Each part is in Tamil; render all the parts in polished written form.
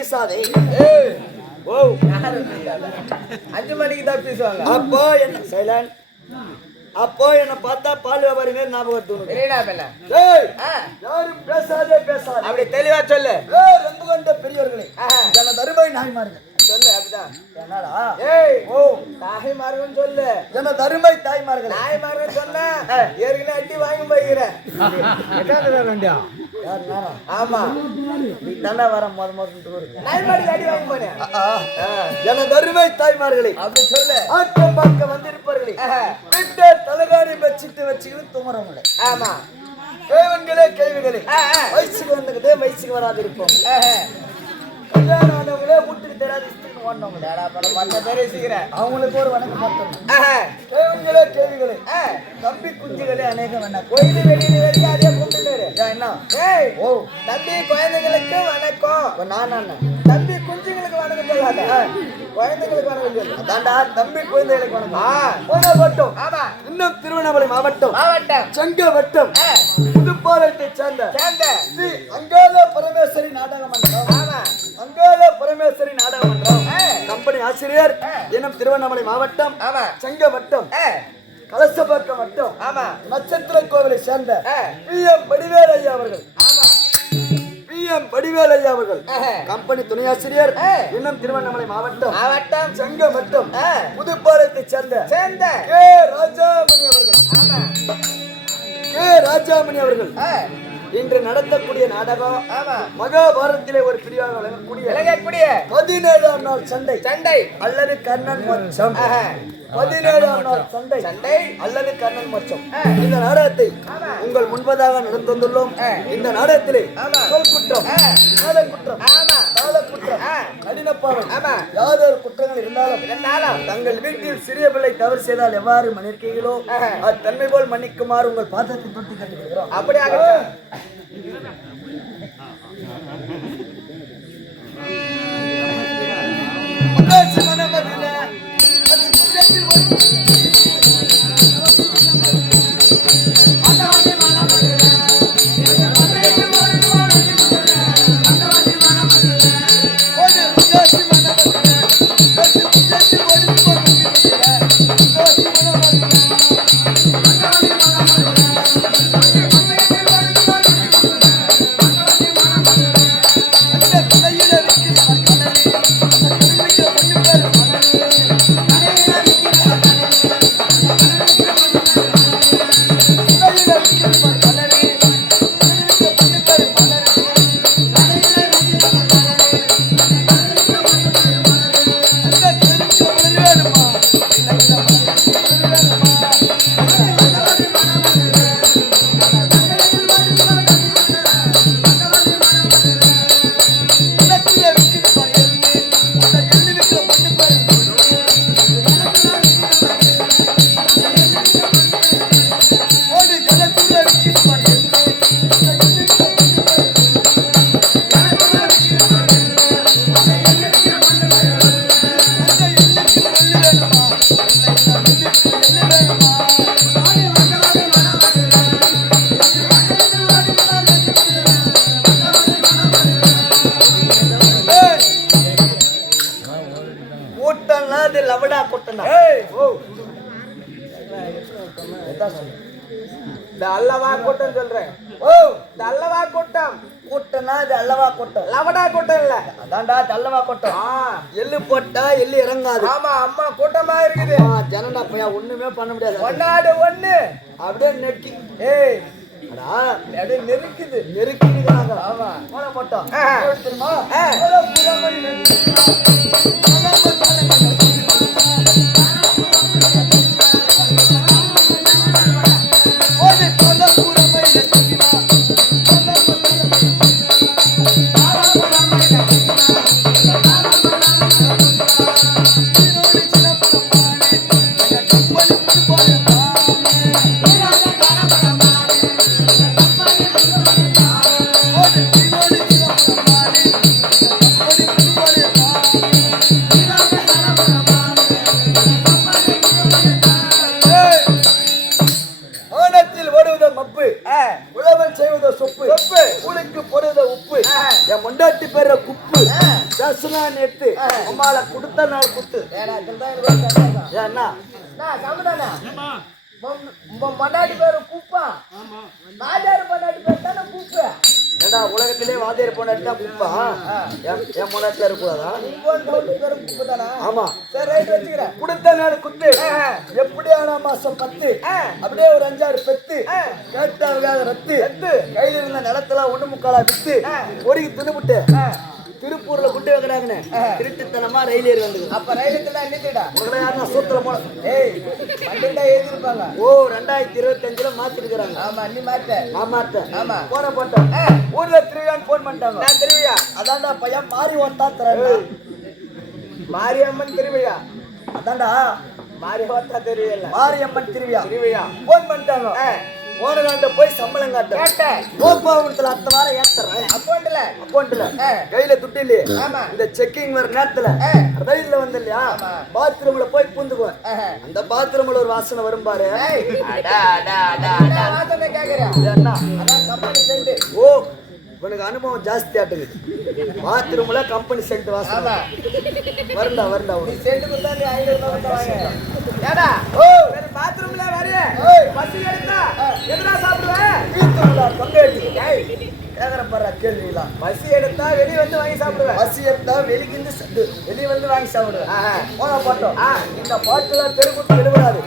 பேசாதே. ஓ 5 மணிக்கு தான் பேசுவாங்க. அப்போ என்ன சைலண்ட். அப்போ என்ன பார்த்தா பால் வியாபாரிங்க ஞாபகம் தோணும். யாரும் பேசாதே பேசாதே. அப்படி தெளிவா சொல்லு. ரொம்ப கொண்ட பெரியவர்களே, எனது அருமை நாய்மார்கள் சொல்லு. அப்படிதான் என்னடா? ஓ தாய்மார்கள் சொல்லு. எனது அருமை தாய்மார்கள். தாய்மார்கள் சொன்னா ஏற்கனவே அடி வாங்கி போய்கிறேன். ஆமா, நீ தானே வர நாய்மார்கள் அடி வாங்கி போனேன். எனது அருமை தாய்மார்களே, அப்படி சொல்லு. ஆக்கம் பார்க்க வந்திருப்பார்களே, வீட்டை தலைகாணி வச்சுட்டு தூங்குறவங்களே. ஆமா, கேவன்களே கேள்விகளே, வயசுக்கு வந்ததே வயசுக்கு வராது இருப்போம். கல்யாணம் ஆனவங்களே வீட்டுக்கு தெரியாது இஸ்திரின்னு ஓடினவங்களே. அவங்களுக்கு ஒரு வணக்கம் பார்த்தோம். கேவன்களே கேள்விகளே, தம்பி குஞ்சுகளே அநேக வேண்டாம். கோயில் வெளியில வரைக்கும் அதே கூப்பிட்டுட்டாரு. என்ன? ஓ தம்பி குழந்தைங்களுக்கு வணக்கம். நான் தம்பி குஞ்சுங்களுக்கு வணக்கம் சொல்லாத, குழந்தைங்களுக்கு வணக்கம் சொல்லு. அதான்டா தம்பி குழந்தைகளுக்கு வணக்கம். வட்டம். ஆமா, இன்னும் திருவண்ணாமலை மாவட்டம் மாவட்டம் செங்கவட்டம் புதுப்பாளையத்தை சேர்ந்த ஸ்ரீ அங்காள பரமேஸ்வரி நாடக மன்றம். ஆமா, அங்காள பரமேஸ்வரி நாடக மன்றம் கம்பெனி ஆசிரியர் இன்னும் திருவண்ணாமலை மாவட்டம் ஆமா செங்கவட்டம் கலசபாக்கம் வட்டம் ஆமா நட்சத்திர கோவிலை சேர்ந்த PM வடிவேல் ஐயா அவர்கள். ஆமா, PM வடிவேல் ஐயா அவர்கள் கம்பெனி துணை ஆசிரியர் இன்னும் திருவண்ணாமலை மாவட்டம் மாவட்டம் செங்கவட்டம் புதுப்பாளையத்தை சேர்ந்த கே ராஜாமணி அவர்கள். ஆமா, கே ராஜாமணி அவர்கள் இன்று நடத்தக்கூடிய நாடகம் மகாபாரதத்திலே ஒரு பிரிவாக விளங்கக்கூடிய 17ஆம் நாள் சண்டை அல்லது கண்ணன் மச்சம். 17ஆம் நாள் சண்டை அல்லது கண்ணன் மச்சம். இந்த நாடகத்தை உங்கள் முன்பதாக நடந்து வந்துள்ளோம். இந்த நாடகத்திலே சொல் குற்றம், குற்றம், குற்றம், கடினப்பாவை யாதொரு குற்றங்கள் இருந்தாலும் தங்கள் வீட்டில் சிறிய பிள்ளை தவறு செய்தால் எவ்வாறு மன்னிக்கிறீர்களோ அத்தன்மை போல் மன்னிக்குமாறு உங்கள் பாதத்தை தொட்டி கட்டுகிறோம். அப்படியாக அல்லவா கூட்டம் சொல்றேன். ஓ அல்லவா கூட்டம். கூட்டம்னா இது அல்லவா கூட்டம், லவடா கூட்டம் இல்ல. அதான்டா அல்லவா கூட்டம். எள்ளு போட்டா எள்ளு இறங்காது. ஆமா, அம்மா கூட்டமா இருக்குது. ஜனண்டா பையா ஒண்ணுமே பண்ண முடியாது. ஒன்னாடு ஒண்ணு அப்படியே நெருக்கி அப்படியே நெருக்கிடுறாங்க. ஆமா, போட போட்டோம் தெரியுமா? புருஷனா நேத்து அம்மால கொடுத்த நாள் குத்து ஏன்னா மன்னாடி பேரு குப்பா வாஜாரு மன்னாடி பேர் தானே குப்பை. ஏண்டா உலகத்திலே வாத்தியார் போனாடி தான் குப்பா என் முன்னாடி இருக்கக்கூடாதா? குப்பை தானா? ஆமா. சரி ரைட் வச்சுக்கிறேன். கொடுத்த நாள் குத்து எப்படியான மாசம் 10 அப்படியே ஒரு 5-6 பெத்து கேட்டாங்க ரத்து கையில இருந்த நிலத்துல 1/4 வித்து ஒருக்கி தின்னுபிட்டு திருப்பூர்ல குண்டு வைக்கிறாங்கன்னு திருட்டுத்தனமா ரயில் ஏறி வந்து. அப்ப ரயிலுக்குலாம் என்னடா உங்களை யாருன்னா சூத்திர போல பண்டா எழுதிருப்பாங்க. ஓ 2025ல மாத்திருக்கிறாங்க. ஆமா நீ மாத்த நான் மாத்தேன். ஆமா போன போட்டேன் ஊர்ல திருவிழான்னு போன் பண்ணிட்டாங்க. நான் திருவிழா அதான்டா பையன் மாறி ஓட்டா தரேன். மாரியம்மன் திருவிழா அதான்டா மாரி ஓட்டா திருவிழா மாரியம்மன் திருவிழா திருவிழா போன் பண்ணிட்டாங்க. ஓனர்கிட்ட போய் சம்பளம் காட்டேன். கோபாவனத்துல அடுத்த வாரம் ஏத்துறேன். அக்கௌண்ட்ல கையில துட்டு இல்லையே. இந்த செக்கிங் வர நேரத்துல ரயில்ல வந்து இல்லையா பாத்ரூம்ல போய் பூந்துக்குவேன். அந்த பாத்ரூம்ல ஒரு வாசனை வரும் பாரு. ஓ உனக்கு அனுபவம் ஜாஸ்தி ஆட்டுது. பாத்ரூம்ல கம்பெனி சென்ட் வாசனை வரண்டா வரண்டா. சென்ட் கொடுத்தா நீ 500 வாங்க. ஏடா ஓ பாத்ரூம்ல வரே பசி எடுத்தா எதுனா சாப்பிடுவேன்? வீட்டுல தொங்கேட்டி கேக்குற பாரு கேள்விலாம். பசி எடுத்தா வெளிய வந்து வாங்கி சாப்பிடுவேன். பசி எடுத்தா வெளிய வந்து வாங்கி சாப்பிடுவேன். போன பாட்டோம் இந்த பாட்டுல தெருக்கூத்து எழுபடாது.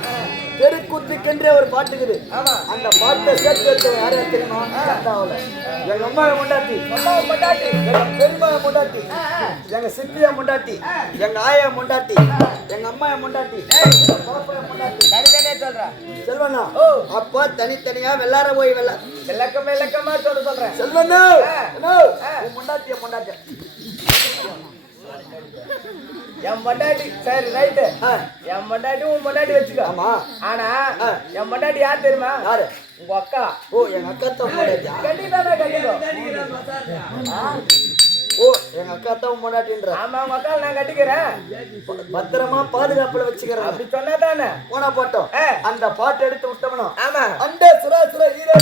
தெருக்கூத்துக்கென்றே ஒரு பாட்டுக்குது. அந்த பாட்டை சேர்த்து வச்சவங்க யாரா தெரியுமா? எங்க அம்மா முண்டாட்டி எங்க பெருமா முண்டாட்டி எங்க சித்தியா முண்டாட்டி எங்க ஆயா முண்டாட்டி எங்க அம்மா முண்டாட்டி முண்டாட்டி தனித்தனியா சொல்ற செல்வண்ணா. அப்பா தனித்தனியா வெள்ளார போய் விளக்கமா சொல்றேன் செல்வண்ணா. முண்டாட்டிய முண்டாட்டிய என் பொண்டாட்டி சரி ரைட்டு என் பொண்டாட்டி உன் பொண்டாட்டி வச்சுக்கோ. ஆமா. ஆனா என் பொண்டாட்டி யார் தெரியுமா? யாரு? உங்க அக்கா. ஓ எங்க அக்கா தான் முண்டாட்டியா? கண்டிப்பா கட்டிக்கோ. ஓ எங்க அக்கா தான் முண்டாட்டின்ற. ஆமா உங்க அக்கா நான் கட்டிக்கிறேன். பத்திரமா பாதுகாப்புல வச்சுக்கிறேன். அப்படி சொன்னா தானே போனா போட்டோம். அந்த பாட்டு எடுத்து விட்டோம்னா ஆமா அண்டே சுரா சுரா ஈரே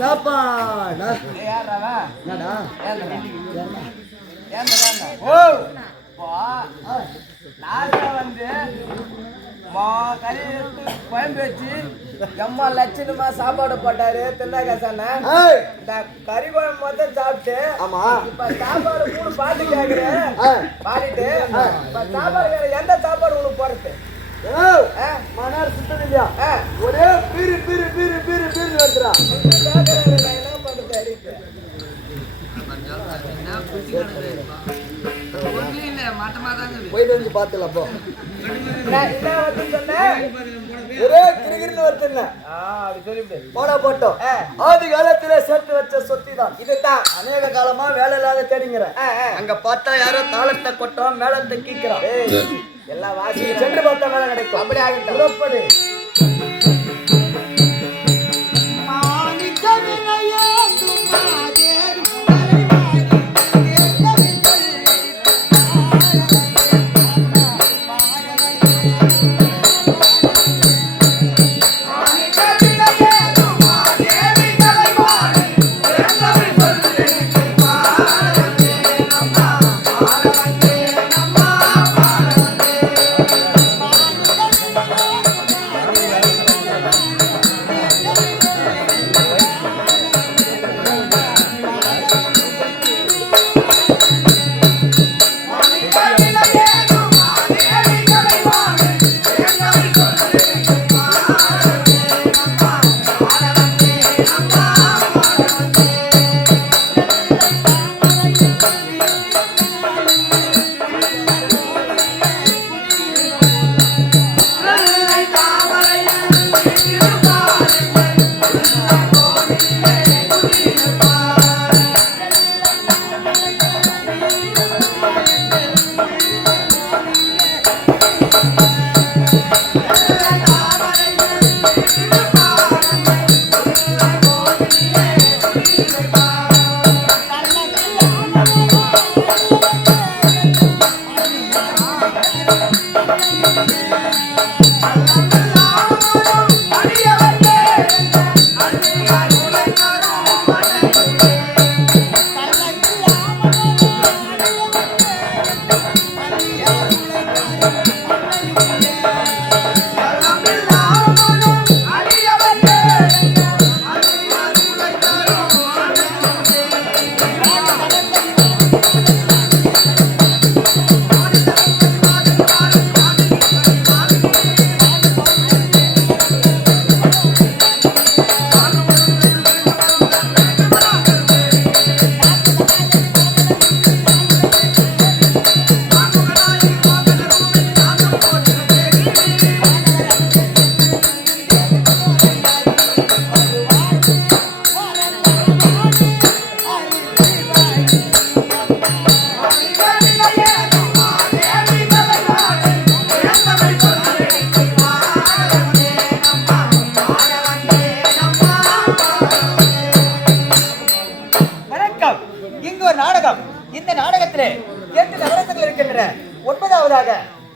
சாப்பாடா என்னடா ஓ லாஸ்டா வந்து கறி எடுத்து குழம்பு வச்சு எம்மா லட்சணமா சாப்பாடு போட்டாரு திண்டாக்காசான இந்த கறி குழம்பு மட்டும் சாப்பிட்டு ஆமா இப்ப சாப்பாடு மூணு பாட்டு கேக்குறேன் பாடிட்டு இப்ப சாப்பாடு வேற எந்த சாப்பாடு உனக்கு போறது மனார் சுத்தம் இல்லையா ஒரே beer beer beer beer beer வந்துடா என்ன பண்றது போயிட்டு வந்து பாத்துல அப்போ என்ன வந்து சொன்னேன் ஒரே கிரிகிரின்னு வருதுல்ல போனா போட்டோம் ஆதி காலத்திலே சேர்த்து வச்ச சொத்தி தான் இதுதான் அநேக காலமா வேலை இல்லாத தேடிங்கிறேன் அங்க பார்த்தா யாரோ தாளத்தை கொட்டோம் மேளத்தை கீக்கிறான் எல்லாம் வாசி சென்று பார்த்தா வேலை கிடைக்கும் அப்படி ஆகிட்டு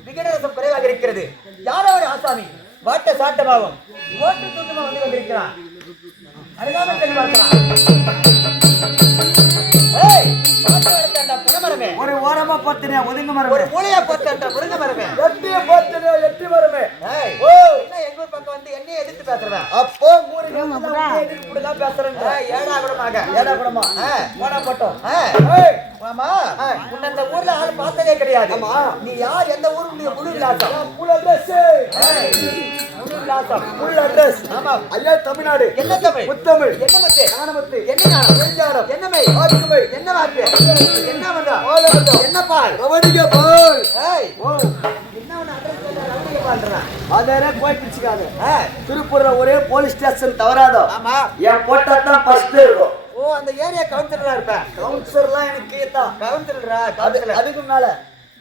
விகடரசம் குறைவாக இருக்கிறது. யாரோ ஒரு ஆசாமி வாட்ட சாட்டமாகும் ஓட்டு தூக்கமா வந்து கொண்டிருக்கிறான். அருகாமல் சென்று பார்க்கலாம். ஒரு ஓரமா போத்துனே ஒதுங்க மரமே, ஒரு மூளையா போத்தன்ற முருங்க மரமே, எட்டிய போத்துனே எட்டி மரமே. ஓ என்ன எங்க ஊர் பக்கம் வந்து என்னைய எதிர்த்து பேசுறேன்? அப்போ மூணு எதிர்த்து கூட தான் பேசுறேன். ஏடா கூடமாக ஏடா கூடமா போனா போட்டோம். மாமா உன்ன இந்த ஊர்ல ஆள் பார்த்ததே கிடையாது. ஆமா நீ யார், எந்த ஊருடைய முழு விலாசம்? புல் அட்ரஸ், முழு விலாசம் புல் அட்ரஸ். ஆமா ஐயா தமிழ்நாடு. என்ன தமிழ்? முத்தமிழ். என்ன முத்து? ஞானமுத்து. என்ன ஞானம்? ஞானம். என்ன மை? ஆத்துமை. என்ன வாக்கு? என்ன வந்தா? என்ன பால்? ரவணிக பால். ஏய் ஓ என்ன உன்ன அட்ரஸ் சொல்ற? ரவணிக பால்றா. அதேனே போய் பிடிச்சுக்காத. திருப்பூர்ல ஒரே போலீஸ் ஸ்டேஷன் தவறாதோ. ஆமா என் போட்டா தான் ஃபர்ஸ்ட் இருக்கும். ஓ அந்த ஏரியா கவுன்சிலரா இருப்ப. கவுன்சிலர்லாம் எனக்கு தான். கவுன்சிலரா? கவுன்சிலர். அதுக்கு மேல,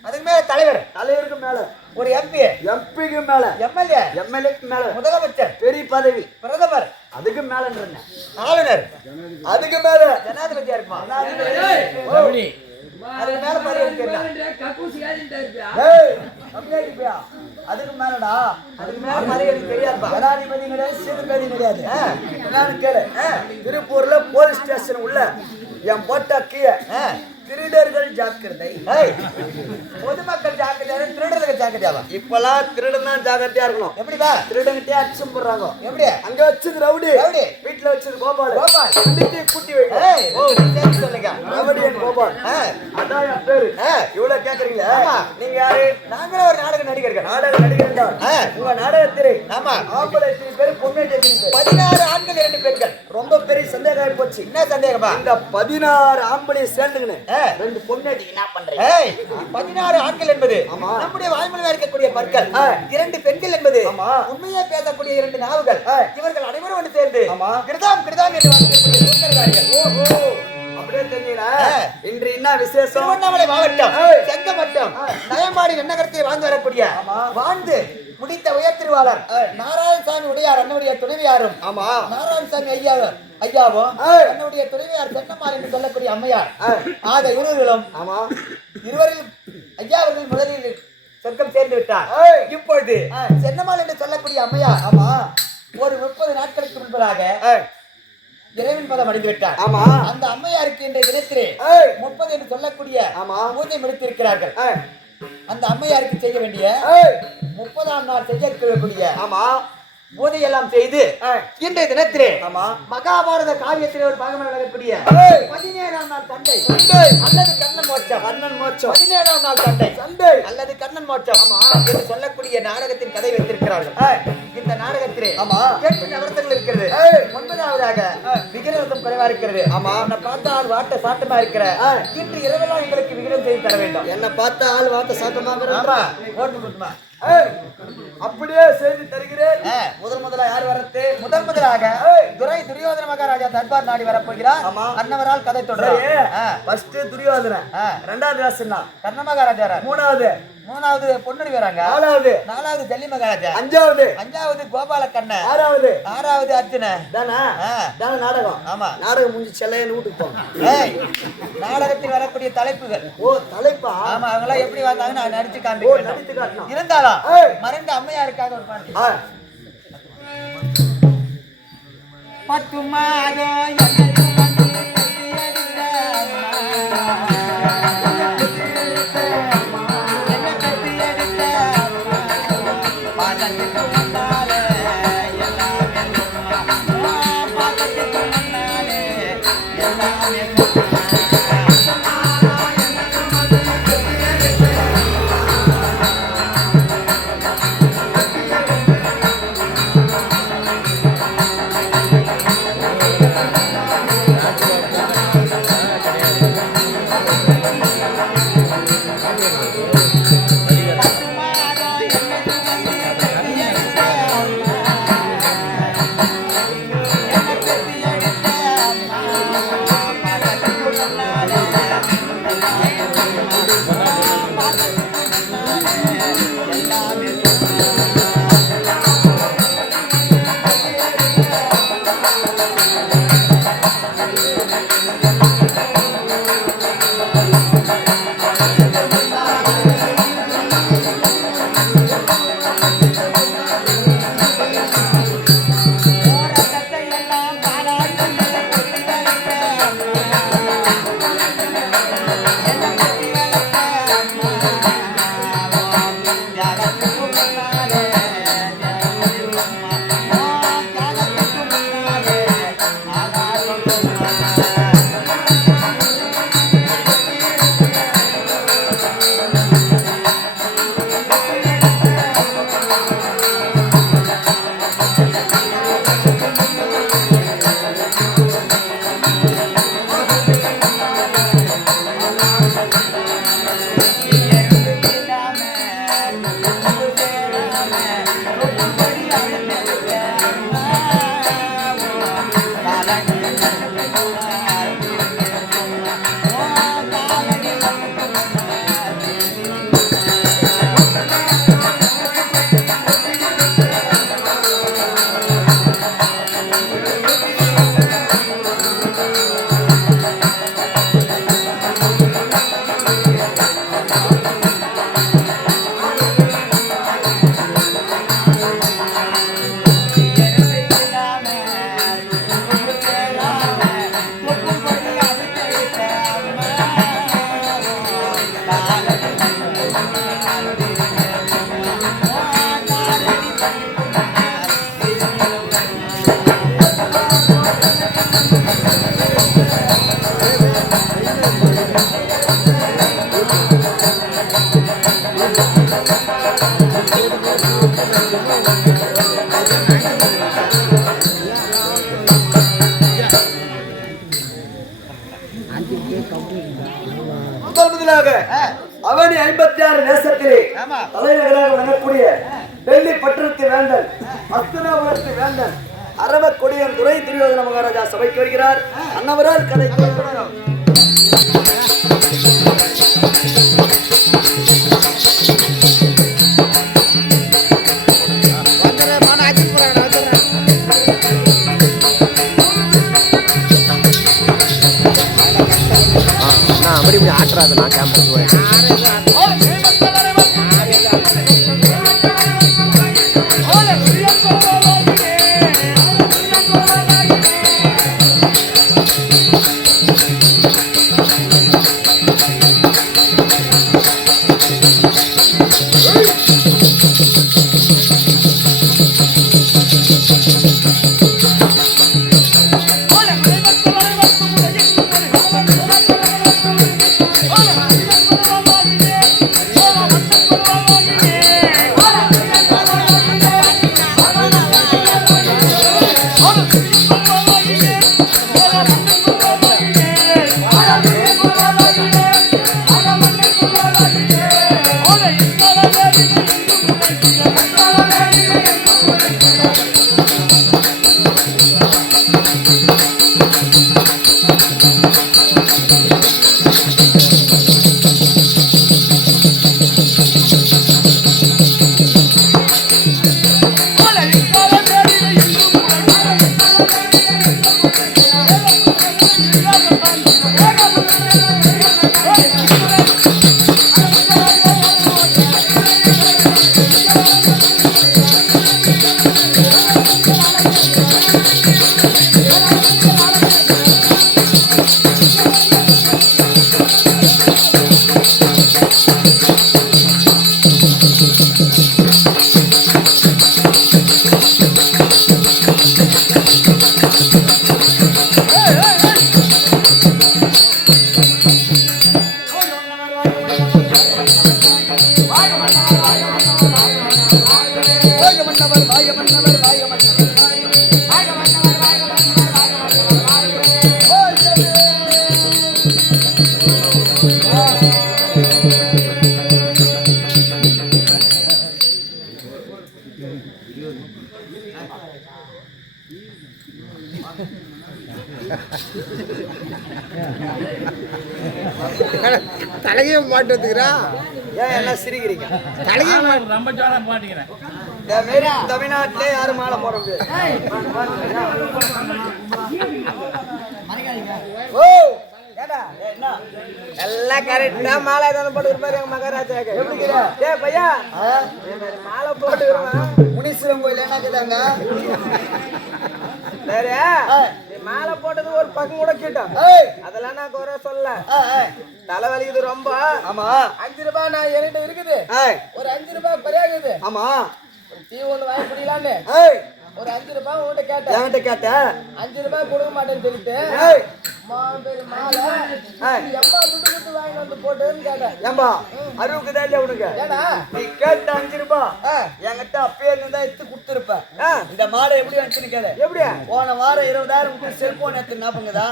அதுக்கு மேல தலைவர். தலைவருக்கு மேல ஒரு எம்பி. எம்பிக்கு மேல எம்எல்ஏ. எம்எல்ஏக்கு மேல முதலமைச்சர். பெரிய பதவி. பிரதமர். அதுக்கு மேலன்றேன். ஆளுநர். அதுக்கு மேல ஜனாதிபதியா இருக்குமா? ஜனாதிபதி. அதுக்கு மேல பதவி இருக்கு. ஏய் அப்படியே இருப்பியா? அதுக்கு மேலடா. அதுக்கு மேல பதவி எனக்கு தெரியாதுப்பா. ஜனாதிபதி கிடையாது, சீதுபதி கிடையாது. என்னன்னு கேளு. திருப்பூர்ல போலீஸ் ஸ்டேஷன் உள்ள என் போட்டா கீழே திருடர்கள் ஜாக்கிரதை. பொதுமக்கள் ஜாக்கிரதையா, திருடர்கள் ஜாக்கிரதையாவா? இப்பெல்லாம் திருடன் தான் ஜாக்கிரதையா இருக்கணும். எப்படிப்பா? திருடங்கிட்டே அச்சம் போடுறாங்க. எப்படி? அங்க வச்சது ரவுடி, வீட்டுல வச்சது கோபால். கூட்டி வை. சொல்லுங்க. ரவுடி என் கோபால். அதான் என் பேரு. இவ்வளவு கேக்குறீங்களா? நீங்க யாரு? நாங்களும் ஒரு நாடக நடிகர்கள். நாடக நடிகர்கள். உங்க நாடகத்திலே ஆமா ஆம்பளை எத்தனை பேரு, பொண்ணு எத்தனை பேரு? 16 ஆண்கள் 2 பெண்கள். ரொம்ப பெரிய சந்தேகம் ஆகி போச்சு. என்ன சந்தேகமா? இந்த 16 ஆம்பளை சேர்ந்துங்கன்னு 2 பொண்ணு என்ன பண்றீங்க? 16 ஆண்கள் என்பது ஆமா. நம்முடைய வாய்மொழியில் இருக்கக்கூடிய பற்கள். 2 பெண்கள் என்பது உண்மையா பேசக்கூடிய 2 நாவுகள். இவர்கள் அனைவரும் ஒன்று சேர்ந்து கிருதாம் கிருதாம் என்று வாசிக்கக்கூடிய சூத்திரதாரிகள். ஓஹோ, அப்படியே தெரியுங்களா? இன்று என்ன விசேஷம்? திருவண்ணாமலை மாவட்டம் செங்கமட்டம் நயம்பாடி நன்னகரத்தை வாழ்ந்து வரக்கூடிய வாழ்ந்து முடித்த உயர் திருவாளர் நாராயணசாமி உடையார் அண்ணனுடைய துணைவியாரும் நாராயணசாமி ஐயாவும் என்னுடைய துணைவியார் சென்னம்மாள் என்று சொல்லக்கூடிய அம்மையார் ஆக இருவர்களும் இருவரில் ஐயா அவர்கள் முதலில் சொர்க்கம் சேர்ந்து விட்டார். இப்பொழுது சென்னம்மாள் என்று சொல்லக்கூடிய அம்மையார் ஒரு 30 நாட்களுக்கு முன்பதாக இறைவன் பதம் அடைந்து விட்டார். அந்த அம்மையாருக்கு இன்றைய தினத்திலே 30 என்று சொல்லக்கூடிய பூஜை முடித்திருக்கிறார்கள். அந்த அம்மையாருக்கு செய்ய வேண்டிய 30ஆம் நாள் செய்ய இருக்கக்கூடிய பூஜையெல்லாம் செய்து இன்றைய தினத்திலே மகாபாரத காவியத்திலே ஒரு பாகம் நடக்கக்கூடிய 17ஆம் நாள் சண்டை அல்லது கண்ணன் மோட்சம் 17ஆம் நாள் சண்டை அல்லது கண்ணன் மோட்சம் என்று சொல்லக்கூடிய நாடகத்தின் கதை வைத்திருக்கிறார்கள். இந்த நாடகத்திலே 8 நவரத்தங்கள் இருக்கிறது. 9ஆவதாக விகிதம் குறைவா இருக்கிறது. உன்னை பார்த்த ஆள் வாட்ட சாட்டமா இருக்கிற இன்று இரவெல்லாம் எங்களுக்கு விகிதம் செய்து தர வேண்டும். என்ன பார்த்த ஆள் வாட்ட சாட்டமா ஓட்டு அப்படியே செய்து தருகிறேன். முதலா யார் வரது? முதலாக துரியோதன மகாராஜா தர்பார் நாடி வரப்போகிறார். அன்னவரால் கதை தொடர். ஃபர்ஸ்ட் துரியோதன, இரண்டாவது ராசனா கர்ண மகாராஜா, மூணாவது பொன்னுடி வராங்க, நாலாவது ஜல்லி மகாராஜா, அஞ்சாவது கோபால கண்ணன், ஆறாவது அர்ஜுன. நாடகம். நாடகம் முடிஞ்சு செல்லையன்னு வீட்டுக்கு போங்க. நாடகத்தில் வரக்கூடிய தலைப்புகள். தலைப்பா? ஆமா, அவங்க எல்லாம் எப்படி வந்தாங்க நான் நடிச்சு காண்பிக்கிறேன். இருந்தாலும் மறைந்த அம்மையாருக்காக ஒரு பாட்டு. 10 மாதம் 56 தேசத்திலே தலைநகராக விளங்கக்கூடிய டெல்லி பட்டணத்து வேந்தன், அஸ்தினாபுரத்து வேந்தன், அரவக்கொடியன் துரை திரியோதன மகாராஜா சபைக்கு வருகிறார். அன்னவரால் கதை அப்படி இப்படி ஆட்டுறாது நான் கேம்பஸ் தலையே மாட்டேங்கிறா. ஏன் என்ன சிரிக்கிறீங்க? தலையே ரொம்ப ஜோரா பாட்டுக்கிறேன். தமிழ்நாட்டிலே யாரும் மாலை போட முடியாது. ஓ ஏடா என்ன எல்லாம் கரெக்டா மாலை தானே போட்டுருப்பாரு எங்க மகாராஜாக்கு. எப்படிங்கிற டேய் பையா, மாலை போட்டுக்கிறோம். முனீஸ்வரன் கோயில் என்ன கேட்டாங்க? சரி, நீ மாலை போட்டது ஒரு பக்கம் கூட கேட்டோம். அதெல்லாம் நான் குறை சொல்ல. தலை வலிக்குது ரொம்ப. ஆமா 5 ரூபாய் நான் என்கிட்ட இருக்குது. ஒரு 5 ரூபாய் பரியாகுது. ஆமா ஒரு டீ ஒண்ணு வாங்கி குடிக்கலான்னு ஒரு 5 ரூபாய் உன்கிட்ட கேட்டேன். என்கிட்ட கேட்ட 5 ரூபாய் கொடுக்க மாட்டேன்னு சொல்லிட்டு மாலை எம்மா துட்டு கொடுத்து வாங்கி வந்து போட்டுன்னு கேட்டேன். ஏம்பா அறிவுக்கு தான் இல்லையா உனக்கு? ஏடா நீ கேட்ட 5 ரூபாய் என்கிட்ட அப்பயே இருந்தா எடுத்து கொடுத்துருப்பேன். இந்த மாலை எப்படி வந்துச்சுன்னு கேளு. எப்படியா? போன வாரம் 20,000 செல்போன் எடுத்து என்ன பண்ணுதா?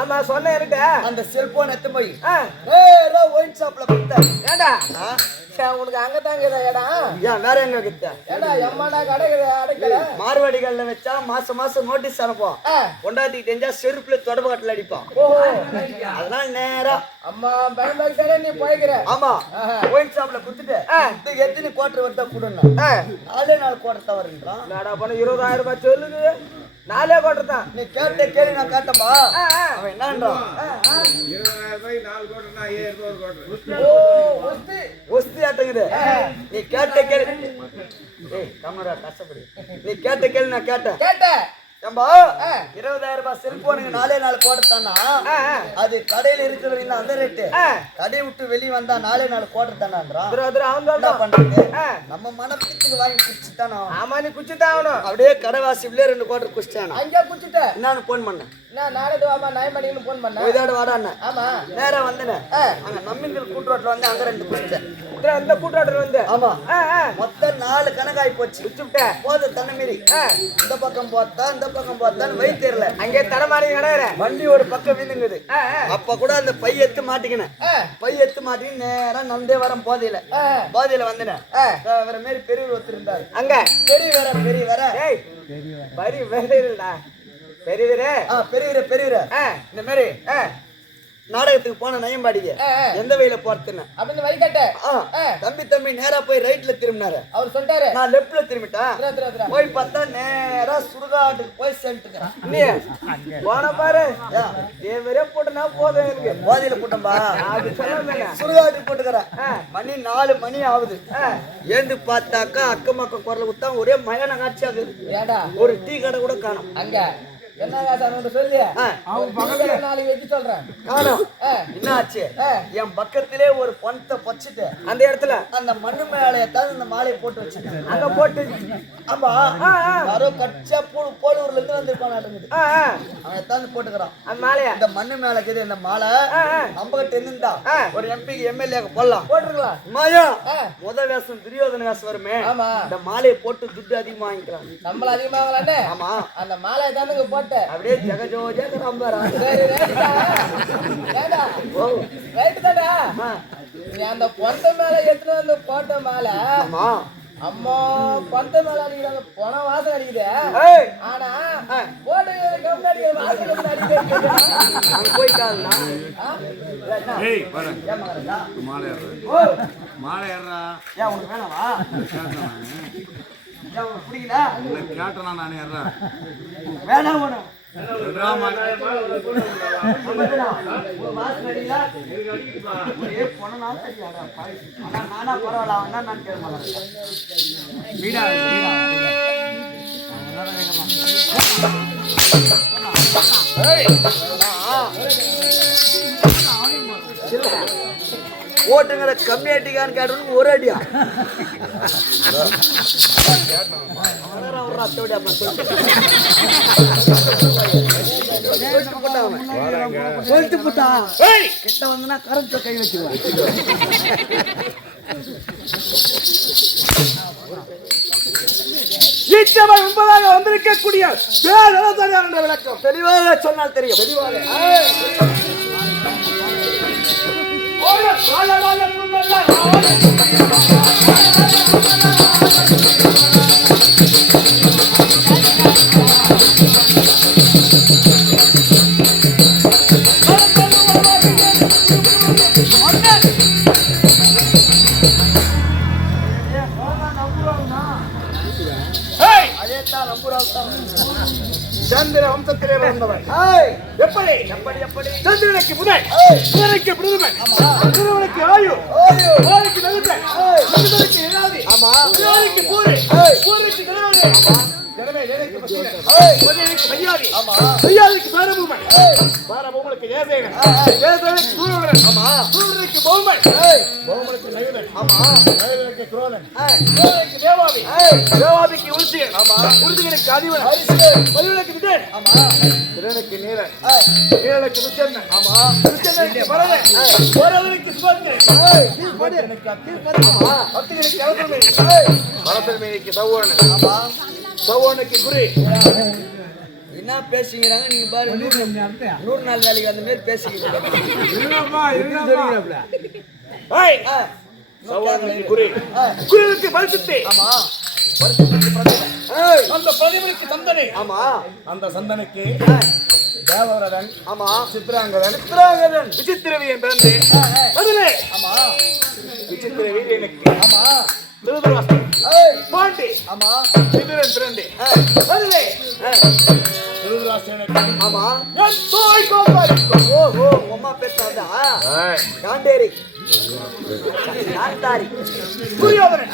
ஆமா சொன்னேன் என்கிட்ட. அந்த செல்போன் எடுத்து போய் ஏ ஒயின் ஷாப்ல கொடுத்த. ஏடா உனக்கு அங்க தாங்க இடம். ஏன் வேற எங்க கிட்ட? ஏடா எம்மாடா கடை அடைக்கல. மார்வாடிகள்ல வச்சா மாசம் மாசம் நோட்டீஸ் அனுப்போம். கொண்டாட்டி தெரிஞ்சா செருப்புல தொடர்பு கட்டல அடிப்பான். அதனால நேரா அம்மா பயன்படுத்தானே நீ போய்க்கிற. ஆமா ஒயின் ஷாப்ல குடுத்துட்டு எத்தனை குவார்டர் வந்தா கொடுங்க. 4 குவார்டர் தான் வருன்றான். நாடா பண்ண 20,000 ரூபாய் சொல்லுது. 4 குவார்டர் தான். நீ கேட்ட கேள்வி நான் கேட்டப்பா. அவன் என்னன்றான்? 20,000 ரூபாய் 4 கோட்டர்னா 7 கோட்டர். ஓ ஒஸ்தி ஆட்டங்குது. நீ கேட்ட கேள்வி கமரா கஷ்டப்படு. நீ கேட்ட கேள்வி நான் கேட்டேன். கேட்டேன். ஏம்பா 20,000 ரூபாய் செல்போனுக்கு 4 குவார்டர் தானா? அது கடையில இருக்கிறவங்க அந்த ரேட்டு. கடையை விட்டு வெளியே வந்தா 4 குவார்டர் தானான்றான். அவங்க என்ன பண்றது? நம்ம மனத்துக்கு வாங்கி குடிச்சுட்டானா? ஆமா நீ குச்சிதான் ஆகணும். அப்படியே கடைவாசிலே 2 குவார்டர் குடிச்சிட்டானா? அங்கே குச்சிட்ட. நான் போன் பண்ணேன். நான் நாளைக்கு வாமா 9 மணிக்கு போன் பண்ணேன். இதோட வாடாண்ணே. ஆமா நேரா வந்தேன். அங்க நம்மிங்கள் கூட்டுரோட்ல வந்து அங்க 2 குடிச்சேன். இந்த கூட்டாளர் வந்து ஆமா மொத்தம் 4 கணக்காய் போச்சு. போது தன்னை மீறி இந்த பக்கம் பார்த்தான் வழி தெரியல. அங்கே தடமாறி கிடக்குற வண்டி ஒரு பக்கம் வீந்துங்குது. அப்ப கூட அந்த பை எடுத்து மாட்டிக்கினேன். பை எடுத்து மாட்டிக்கின்னு நேரம் நந்தே வரம் போதையில வந்தேன். வேற மாரி பெரியவர் ஒருத்தர் அங்க பெரியவர பெரியவர இந்த மாதிரி நாடகத்துக்கு போன நயம்பாடிக்கு எந்த வழியில போறதுன்னு அப்படின்னு வழி கேட்ட தம்பி நேரா போய் ரைட்ல திரும்பினாரு. அவர் சொல்லிட்டாரு நான் லெப்ட்ல திரும்பிட்டேன். போய் பார்த்தா நேரா சுடுகாட்டுக்கு போய் சேர்ந்துட்டேன். போன பாரு தேவரே போட்டனா போதும் எனக்கு போதையில போட்டோம்பா அது சொல்லாம சுடுகாட்டுக்கு போட்டுக்கிறேன். மணி 4 மணி ஆகுது. ஏந்து பார்த்தாக்கா அக்கம் பக்கம் குரல் குத்தா ஒரே மகன காட்சி ஆகுது. ஏடா ஒரு டீ கடை கூட காணும். அங்க என்ன காசு சொல்லி அவங்க பக்கத்துல நாளைக்கு வச்சு சொல்றேன் காணும். என்ன ஆச்சு? என் பக்கத்திலே ஒரு பணத்தை பச்சுட்டு அந்த இடத்துல அந்த மண்ணு மேலே தான் இந்த மாலையை போட்டு வச்சிருக்கேன். அங்க போட்டு ஆமா யாரோ கச்சா போலூர்ல இருந்து வந்திருப்பான். அவன் எத்தாந்து போட்டுக்கிறான் அந்த மாலையா. இந்த மண்ணு மேல இருக்குது இந்த மாலை. நம்மகிட்ட இருந்தா ஒரு எம்பிக்கு எம்எல்ஏ போடலாம் போட்டுருக்கலாம். மாயா முத வேஷம் துரியோதன வேஷம் வருமே. ஆமா இந்த மாலையை போட்டு துட்டு அதிகமா வாங்கிக்கிறான். நம்மள அதிகமாகலானே. ஆமா அந்த மாலையை தானுங்க போட்ட அப்படியே ஜெகஜோஜா ராம்பரா. சரி ஏடா ஓ ரைட் தாடா. நீ அந்த பொந்த மேல எடுத்து வந்து போட்ட மாலை. ஆமா அம்மா பொந்த மேல அடிக்கிறாங்க பொன வாசம் அடிக்குது. ஆனா போட்டு கம்னாடி வாசம் அடிக்கிறது அங்க போய்ட்டான்னா ஏய் பாரு ஏமாறடா மாலை ஏறா ஏன் உனக்கு வேணாவா? ஏன் உனக்கு பிடிக்கல? உனக்கு கேட்டனா நான் ஏறா வேணாம் வேணாம் டிராமா நானா பரவாயில்ல நான் கேட்க ஓட்டுங்களை கம்மியாட்டிக்கான்னு கேட்டவனுக்கு ஒரு அடியா சொல்லிட்டு போட்டா கிட்ட வந்தனா கரண்ட் கை வச்சிருவான். முன்பதாக வந்திருக்கக்கூடிய விளக்கம் தெளிவாக சொன்னால் தெரியும். சந்திர வம்சத்திலே வந்தவன். எப்படி சந்திரனுக்கு முதல், சூரியனுக்கு பிரதமன், பிரதமனுக்கு ஆயு, ஆயுக்கு நகுத்தன், நகுத்தனுக்கு இராதி, இராதிக்கு பூரி, பூரிக்கு தலைவன், ஜனமே பதிலுக்கு மரியாதை, மரியாதைக்கு சாரபூமன், சாரபூமனுக்கு ஏதேவன், ஏதேவனுக்கு சூரியவன், சூரியனுக்கு பௌமன், பௌமனுக்கு நகுதன், நகுதனுக்கு குரோதன், குரோதனுக்கு தேவாதி, தேவாதிக்கு உருசியன், உருசியனுக்கு அதிபன், பதிலுக்கு திடன், திடனுக்கு நீரன், நீரனுக்கு துச்சன்னன், துச்சன்னனுக்கு பரதன், பரதனுக்கு சுவர்ணன், சுவர்ணனுக்கு அத்திகனுக்கு அரசன்மேனி, அரசன்மேனிக்கு சௌவரன், சௌவரனுக்கு குரு. என்ன பேசுகிறாங்க நீங்க பாரு. 100 நாள் வேலைக்கு அந்த மாதிரி பேசிக்கிறீங்க. சௌவரனுக்கு குரு, குருவுக்கு பரிசுத்தே, அந்த பிரதிபலிக்கு சந்தனே, அந்த சந்தனுக்கு தேவவரதன், சித்ராங்கதன், விசித்திரவியன் பிறந்து பதிலே, விசித்திர வீரனுக்கு திருதராஷ்டிரன், பாண்டி, விதுரன் பிறந்து பதிலே, திருதராஷ்டிரனுக்கு என் தோய் கோபால். ஓஹோ அம்மா பேசாதா காண்டேரி காந்தாரி துரியோதனன்,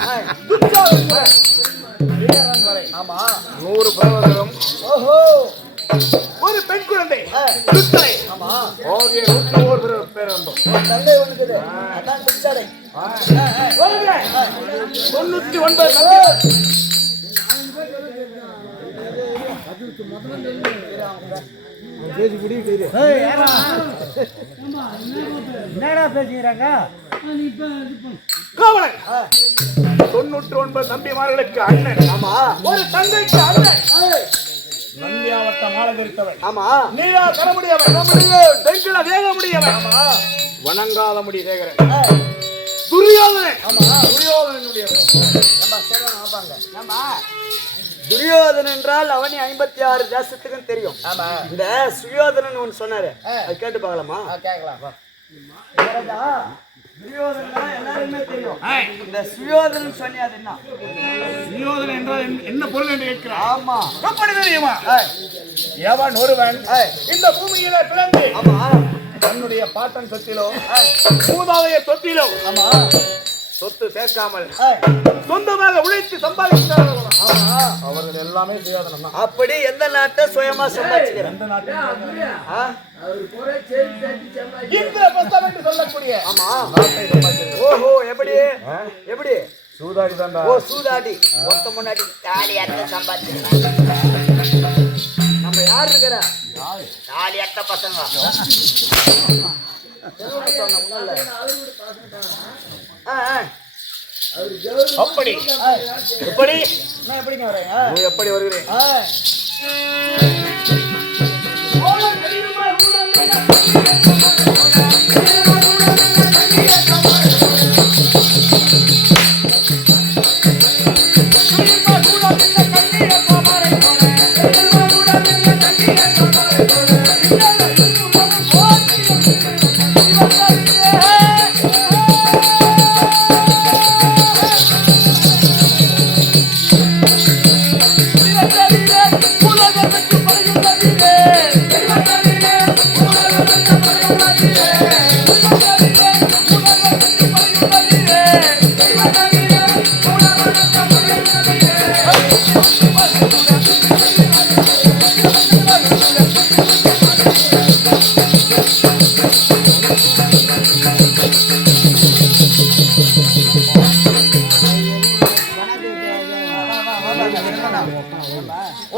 துச்சாதனன், 100 பர்வதரும், ஒரு பெண் குழந்தை, துச்சடை, ஆகிய 101 பேரம்பம். தந்தை ஒண்ணுக்குது, அதான் துச்சடை. 99 என்னடா பேசுகிறாங்க? கோவலன் 99 தம்பிமார்களுக்கு அண்ணன். ஆமா ஒரு தங்கைக்கு அண்ணன். நந்தியாவட்ட மாலை தரித்தவன். ஆமா நீயா தரமுடியவன். வெங்கல வேக முடியவன். ஆமா வணங்காத முடி சேகரன். துரியோதனன். ஆமா துரியோதனனுடைய ஆமா துரியோதனன் என்றால் அவனி 56 தேசத்துக்கும் தெரியும். ஆமா இந்த சுயோதனன் ஒன்னு சொன்னாரு, அது கேட்டு பார்க்கலாமா? கேட்கலாம். துரியோதனன் எல்லாருமே தெரியும். இந்த சுயோதனன் சொன்னி அது என்ன? துரியோதனன் என்றால் என்ன பொருள் என்று கேட்கிறான். ஆமா எப்படி தெரியுமா? எவன் ஒருவன் இந்த பூமியில பிறந்து ஆமா தன்னுடைய பாட்டன் சொத்திலோ மூதாதைய சொத்திலோ ஆமா சொத்து சேர்க்காமல் சொந்தமாக உழைத்து சம்பாதிக்கிறார்கள் அவர்கள் எல்லாமே சுயோதனம் தான். அப்படி எந்த நாட்டை சுயமா சம்பாதிச்சுக்கிறேன்? எந்த நாட்டில் இந்திர பிரஸ்தம் என்று சொல்லக்கூடிய ஆமா நாட்டை சம்பாதிக்கிறார்கள். ஓஹோ எப்படி எப்படி சூதாடி தாண்டா. ஓ சூதாடி ஒத்த முன்னாடி தாலியாட்ட சம்பாதிச்சுக்கிறேன். நம்ம யார் இருக்கிற தாலியாட்ட பசங்க அப்படி எப்படி நான் எப்படிங்க வரேங்க? நீ எப்படி வருகிறேன்?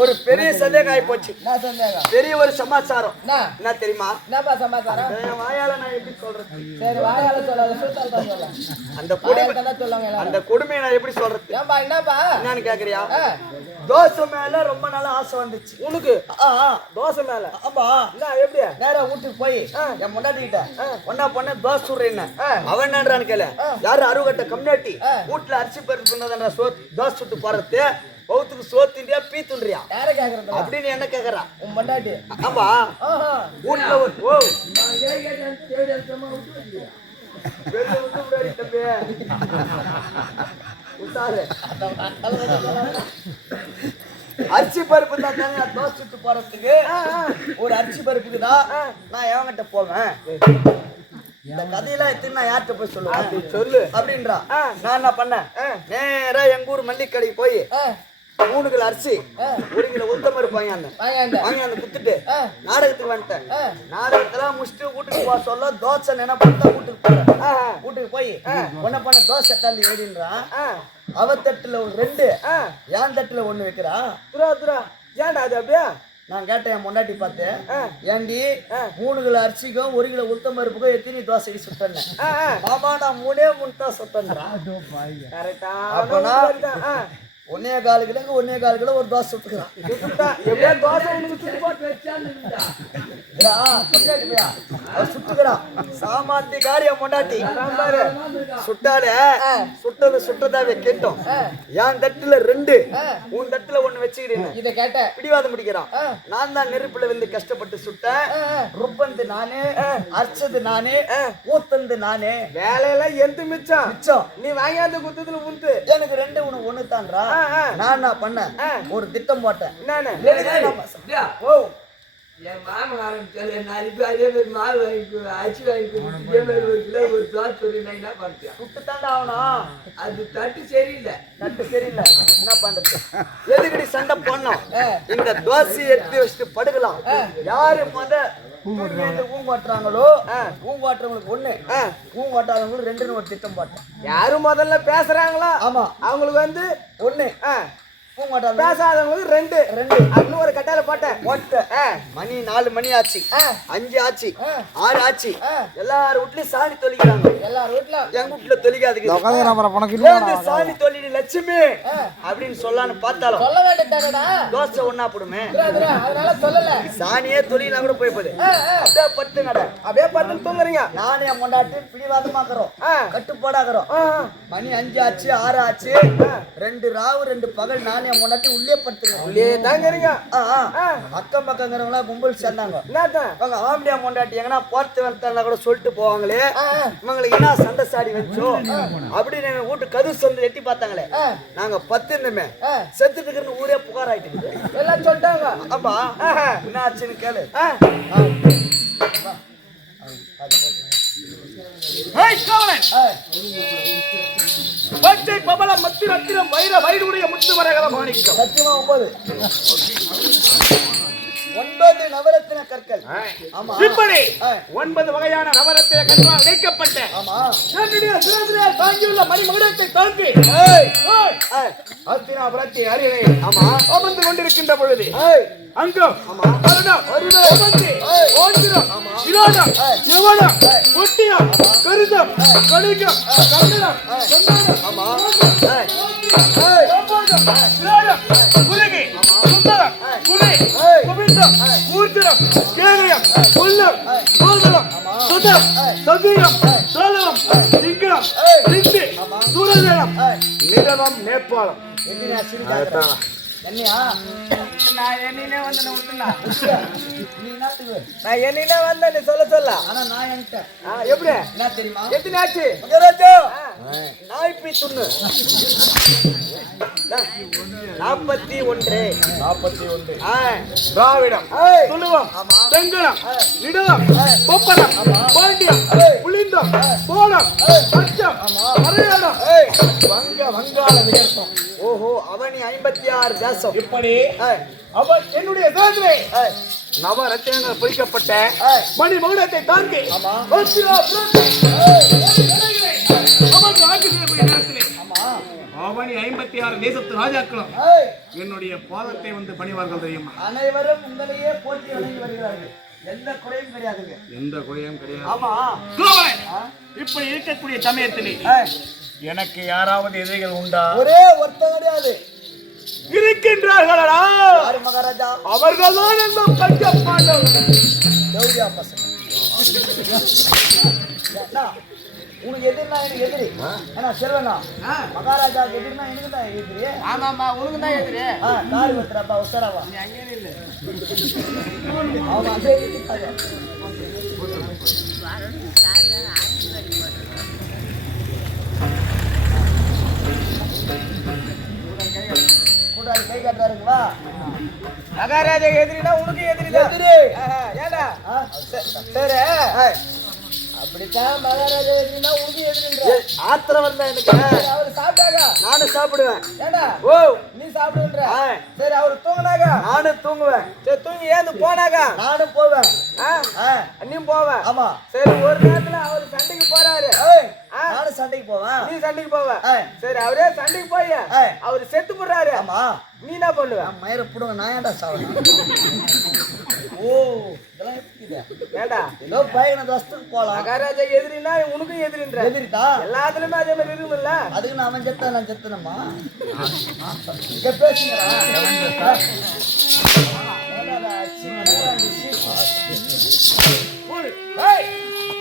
ஒரு பெரிய சந்தேகம் ஆகி போச்சு. நான் சந்தேகம். பெரிய ஒரு சமாச்சாரம் என்ன? என்ன தெரியுமா? என்னப்பா சமாச்சாரம்? என் வாயால நான் எப்படி சொல்றது? சரி வாயால சொல்லாத, சுத்தால் தான் சொல்ல. அந்த கொடுமை வாயால தானே சொல்லுவாங்க எல்லாரும். அந்த கொடுமையை நான் எப்படி சொல்றது? ஏன்பா என்னப்பா? என்னன்னு கேக்குறியா? ஆ. தோசை மேல ரொம்ப நாளா ஆசை வந்துச்சு உனக்கு. தோசை மேல ஆமா என்ன எப்படி நேரா வீட்டுக்கு போய் என் முன்னாடிக்கிட்ட ஒன்னா பொண்ணு தோசை சுடுறேன். அவன் என்னன்றான்னு கேள, யாரு அறுவட்ட கம்யூனிட்டி வீட்டுல அரிசி பருப்பு சொன்னதா தோசை சுட்டு போறது பௌத்துக்கு சோத்துண்டியா பீத்துன்றியா யார கேக்குறது அப்படின்னு என்ன கேக்குறா உன் முன்னாடி? ஆமா வீட்டுல ஓ வெளிய விட்டு விடாடி தம்பி. உசாரு. அரிசி பருப்பு தான் தானே தோசை சுட்டு போறதுக்கு. ஒரு அரிசி பருப்புக்கு தான் நான் எவங்கிட்ட போவேன். இந்த கதையெல்லாம் எடுத்து நான் யார்கிட்ட போய் சொல்லுவேன்? சொல்லு அப்படின்றா. நான் என்ன பண்ணேன், நேரா எங்க ஊர் மல்லிக்கடைக்கு போய் 3 கிலோ அரிசி 1 கிலோ உளுத்தம் பருப்பு வாங்கி குத்துட்டு நாடகத்துக்கு வந்துட்டேன். நாடகத்தெல்லாம் முடிச்சுட்டு வீட்டுக்கு போக சொல்ல தோசை நினைப்பா வீட்டுக்கு போறேன். வீட்டுக்கு போய் ஒன்ன பண்ண தோசை தள்ளி ஏடின்றான். அவ தட்டுல ஒரு 2 என் தட்டுல 1 வைக்கிறான். ஏன்டா அது அப்படியே? நான் கேட்டேன் என் முன்னாடி பார்த்து, ஏண்டி 3 கிலோ அரிசிக்கும் 1 கிலோ உளுத்தம் பருப்புக்கும் எத்தனை தோசைக்கு சுட்டேன்? ஆமா நான் 3 தான் சுட்டேன்றான். அப்பனா 1.25 கிலோக்கு 1.25 கிலோ ஒரு தோசை சுட்டுக்கிறான். சுட்டுக்கிறான் சாமாத்தி காரியம் கொண்டாட்டி சுட்டாலே சுட்டது சுட்டதாவே கேட்டோம். என் தட்டுல 2 உன் தட்டுல 1 வச்சுக்கிறேன். இத கேட்ட பிடிவாதம் முடிக்கிறான். நான் தான் நெருப்புல வந்து கஷ்டப்பட்டு சுட்டேன். ருப்பந்து நானே, அரைச்சது நானே, ஊத்தந்து நானே. வேலையெல்லாம் எந்த மிச்சம் நீ வாங்கியாந்து குத்ததுல உண்டு. எனக்கு 2 உனக்கு 1 தான்றா. நான் என்ன பண்ணேன், ஒரு திட்டம் போட்டேன். ஓ என் மாமன் ஆரம்பிச்சாரு நாளைக்கு அதே மாதிரி மாவு வாங்கி அரிசி வாங்கி இதே மாதிரி 1 கிலோ ஒரு தோசை சொல்லி நான் என்ன பண்ணுறேன்? சுட்டு தாண்டா ஆகணும். அது தட்டு சரியில்லை. என்ன பண்றது? எதுக்கடி சண்டை போடணும்? இந்த தோசை எடுத்து வச்சுட்டு படுக்கலாம். யாரு ஊங்காட்டுறாங்களோ ஊங்காட்டுறவங்களுக்கு 1, ஊங்காட்டாதவங்களுக்கு 2 ஒரு திட்டம் போட்டேன். யாரும் முதல்ல பேசுறாங்களோ ஆமா அவங்களுக்கு வந்து 1 பூங்கோட்டால் பேசாதவங்களுக்கு 2 அப்படின்னு ஒரு கட்டால போட்டேன். மணி 4 மணி ஆச்சு, 5 ஆச்சு, 6 ஆச்சு. எல்லாரும் வீட்லயும் சாணி தொளிக்கிறாங்க. எல்லாரும் வீட்டுல எங்க வீட்டுல தொளிக்காதுக்கு சாணி தொழில் லட்சுமி அப்படின்னு சொல்லலான்னு பார்த்தாலும் சொல்ல வேண்டியதானடா. தோசை ஒண்ணா போடுமே, அதனால சொல்லல. சாணியே தொழிலாம் கூட போய் போகுது. அப்படியே பத்து கடை அப்படியே பத்து தூங்குறீங்க. நானே என் பொண்டாட்டி பிடிவாதமாக்குறோம், கட்டுப்பாடாக்குறோம். மணி 5 ஆச்சு, 6 ஆச்சு, 2 ராவு 2 பகல் நானே என் பொண்டாட்டி உள்ளே படுத்துக்கிறேன். உள்ளே தாங்கிறீங்க. அக்கம் பக்கங்கிறவங்களா கும்பல் சேர்ந்தாங்க. அவங்க ஆம்படியா பொண்டாட்டி எங்கன்னா போர்த்து வரத்தா கூட சொல்லிட்டு போவாங்களே, இவங்களுக்கு என்ன சண்டை சாடி வச்சோம் அப்படின்னு எங்க வீட்டு கது சொந்த எட்டி பார்த்தாங்களே. நாங்க 10 இருந்தோமே, செத்துட்டு இருக்கிற ஊரே புகார் ஆயிட்டு எல்லாம் சொல்லிட்டாங்க. அப்பா என்ன ஆச்சுன்னு கேளு. பச்சை பபல மத்தி ரத்திரம் வைர வைடுடைய முத்து மரகத மாணிக்கம் சத்தியமா 9 நவரத்தின கற்கள். ஆமா, இப்படி 9 வகையான நவரத்தின கற்களால் இணைக்கப்பட்ட தாங்கியுள்ள மணிமகுடத்தை தாங்கி அஸ்தினாபுரத்தை அருகே அமர்ந்து கொண்டிருக்கின்ற பொழுது அங்கம் கருடம் ஓந்திரம் வினோதம் யவனம் புட்டியம் கருதம் கலிகம் கண்டனம் குலகி சுந்தரம் குலை குபிந்தம் மூர்த்திரம் கேகயம் புல்லம் கோதலம் சுதம் சதீரம் சோழம் சிங்கம் சிந்தி சூரஜலம் நிலவம் நேபாளம். என்னையா நான் என்னையிலே வந்து விட்டுனா நீ என்னத்துக்கு? நான் என்னையிலே வந்தேன் சொல்ல சொல்ல. ஆனா நான் என்கிட்ட எப்படி என்ன தெரியுமா? எத்தனை ஆச்சு? நாய்ப்பி துண்ணு 41 திராவிடம் துளுவம் தெங்கலம் நிடலம் கொப்பரம் பாண்டியம் புலிந்தம் சோழம் சச்சம் மலையாளம் வங்காள விதர்த்தம். ஓஹோ, அவனி 56 தேசம். இப்படி அவர் என்னுடைய தேசமே நவரத்தினங்கள் பொறிக்கப்பட்ட மணி மகுடத்தை தாங்கி அவனி 56 தேசத்து ராஜாக்களும் என்னுடைய பாதத்தை வந்து பணிவார்கள் தெரியுமா? அனைவரும் உங்களையே போட்டி வழங்கி வருகிறார்கள். எந்த குறையும் கிடையாதுங்க. எந்த குறையும் கிடையாது. ஆமா, இப்படி இருக்கக்கூடிய சமயத்திலே எனக்கு யாராவது எதிரிகள் உண்டா? ஒரே ஒருத்தன் கிடையாது. இருக்கின்றார்களா? மகாராஜா அவர்கள்தான் இந்த பஞ்ச பாண்டவர்கள். பசங்க உனக்கு எதிர்னா எனக்கு எதிரி. ஏன்னா செல்வனா மகாராஜா எதிர்னா எனக்கு தான் எதிரி. ஆமாமா, உனக்கு தான் எதிரி. காரி வத்துறாப்பா உசராவா நீ அங்கே இல்ல. அவன் அதே இருக்காங்க. கூடாது கை காட்டுறாருங்களா? மகாராஜா எதிரினா உனக்கு எதிரி எதிரி. ஏடா சரி, அப்படித்தான் மகாராஜா எதிரினா உனக்கு எதிரின்ற ஆத்திரம் வந்தா எனக்கு. அவரு சாப்பிட்டாங்க, நானும் சாப்பிடுவேன். ஏடா ஓ நீ சாப்பிடுன்ற. சரி, அவரு தூங்கினாங்க, நானும் தூங்குவேன். சரி, தூங்கி ஏந்து போனாங்க, நானும் போவேன். நீயும் போவேன். ஆமா. சரி, ஒரு நேரத்துல அவரு சண்டைக்கு போறாரு, நானும் சண்டைக்கு போவேன். நீ சண்டைக்கு போவ. சரி, அவரே சண்டைக்கு போய் அவரு செத்து போடுறாரு. ஆமா, நீ என்ன பண்ணுவ? மயிரை போடுவேன். நான் ஏன்டா சாவணும்? ஓ, இதெல்லாம் இருக்குது. ஏண்டா ஏதோ பையனை தோஸ்துக்கு போலாம். மகாராஜா எதிரினா உனக்கும் எதிரின்ற எதிரிதா எல்லாத்துலயுமே அதே மாதிரி இருக்குல்ல. அதுக்கு நான் அவன் செத்த நான் செத்தனம்மா இங்க பேசுங்கடா.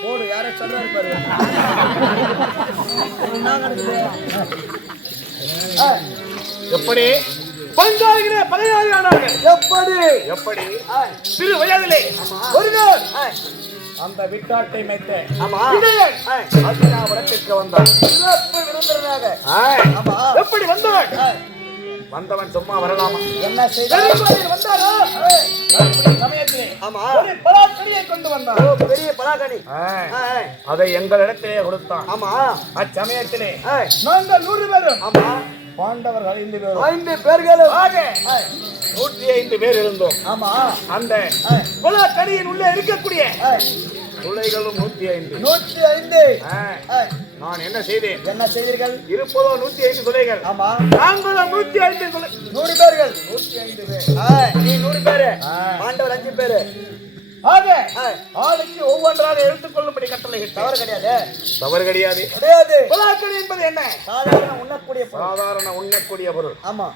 போடு, யாரோ சொல்றாரு பாரு. எப்படி பஞ்சாயிரே பழையாளியானார்கள்? எப்படி எப்படி சிறு வயதிலே ஒரு நாள் அந்த விட்டாட்டை மேய்த்த விஜயன் அஸ்தினாபுரத்திற்கு வந்தான். சிறப்பு விருந்தினராக. ஆமா, எப்படி வந்தவன்? வந்தவன் சும்மா வரலாமா? என்ன செய்தார்? வந்தாரோ சமயத்திலே ஆமா, ஒரு பலாக்கனியை கொண்டு வந்தான். ஓ, பெரிய பலாக்கனி. அதை எங்களிடத்திலே கொடுத்தான். ஆமா, அச்சமயத்திலே நாங்கள் 100 பேரும் ஆமா பாண்டவர்கள் 5 பேரும் 5 பேர்களும் ஆக 105 பேர் இருந்தோம். ஆமா, அந்த பலாக்கனியின் உள்ளே இருக்கக்கூடிய துளைகளும் 105. 105. நான் என்ன செய்தேன்? என்ன செய்தீர்கள்? இருப்பதோ 105 துளைகள். ஆமா. நாங்களும் 105 துளை. 100 பேர்கள். 105 பேர். நீ 100 பேரு, பாண்டவர் 5 பேரு. ஆக ஆளுக்கு ஒவ்வொன்றாக எடுத்துக்கொள்ளும்படி கட்டளை. தவறு கிடையாது. தவறு கிடையாது. கிடையாது. பலாக்கடை என்பது என்ன? சாதாரண உண்ணக்கூடிய பொருள். சாதாரண உண்ணக்கூடிய பொருள். ஆமா.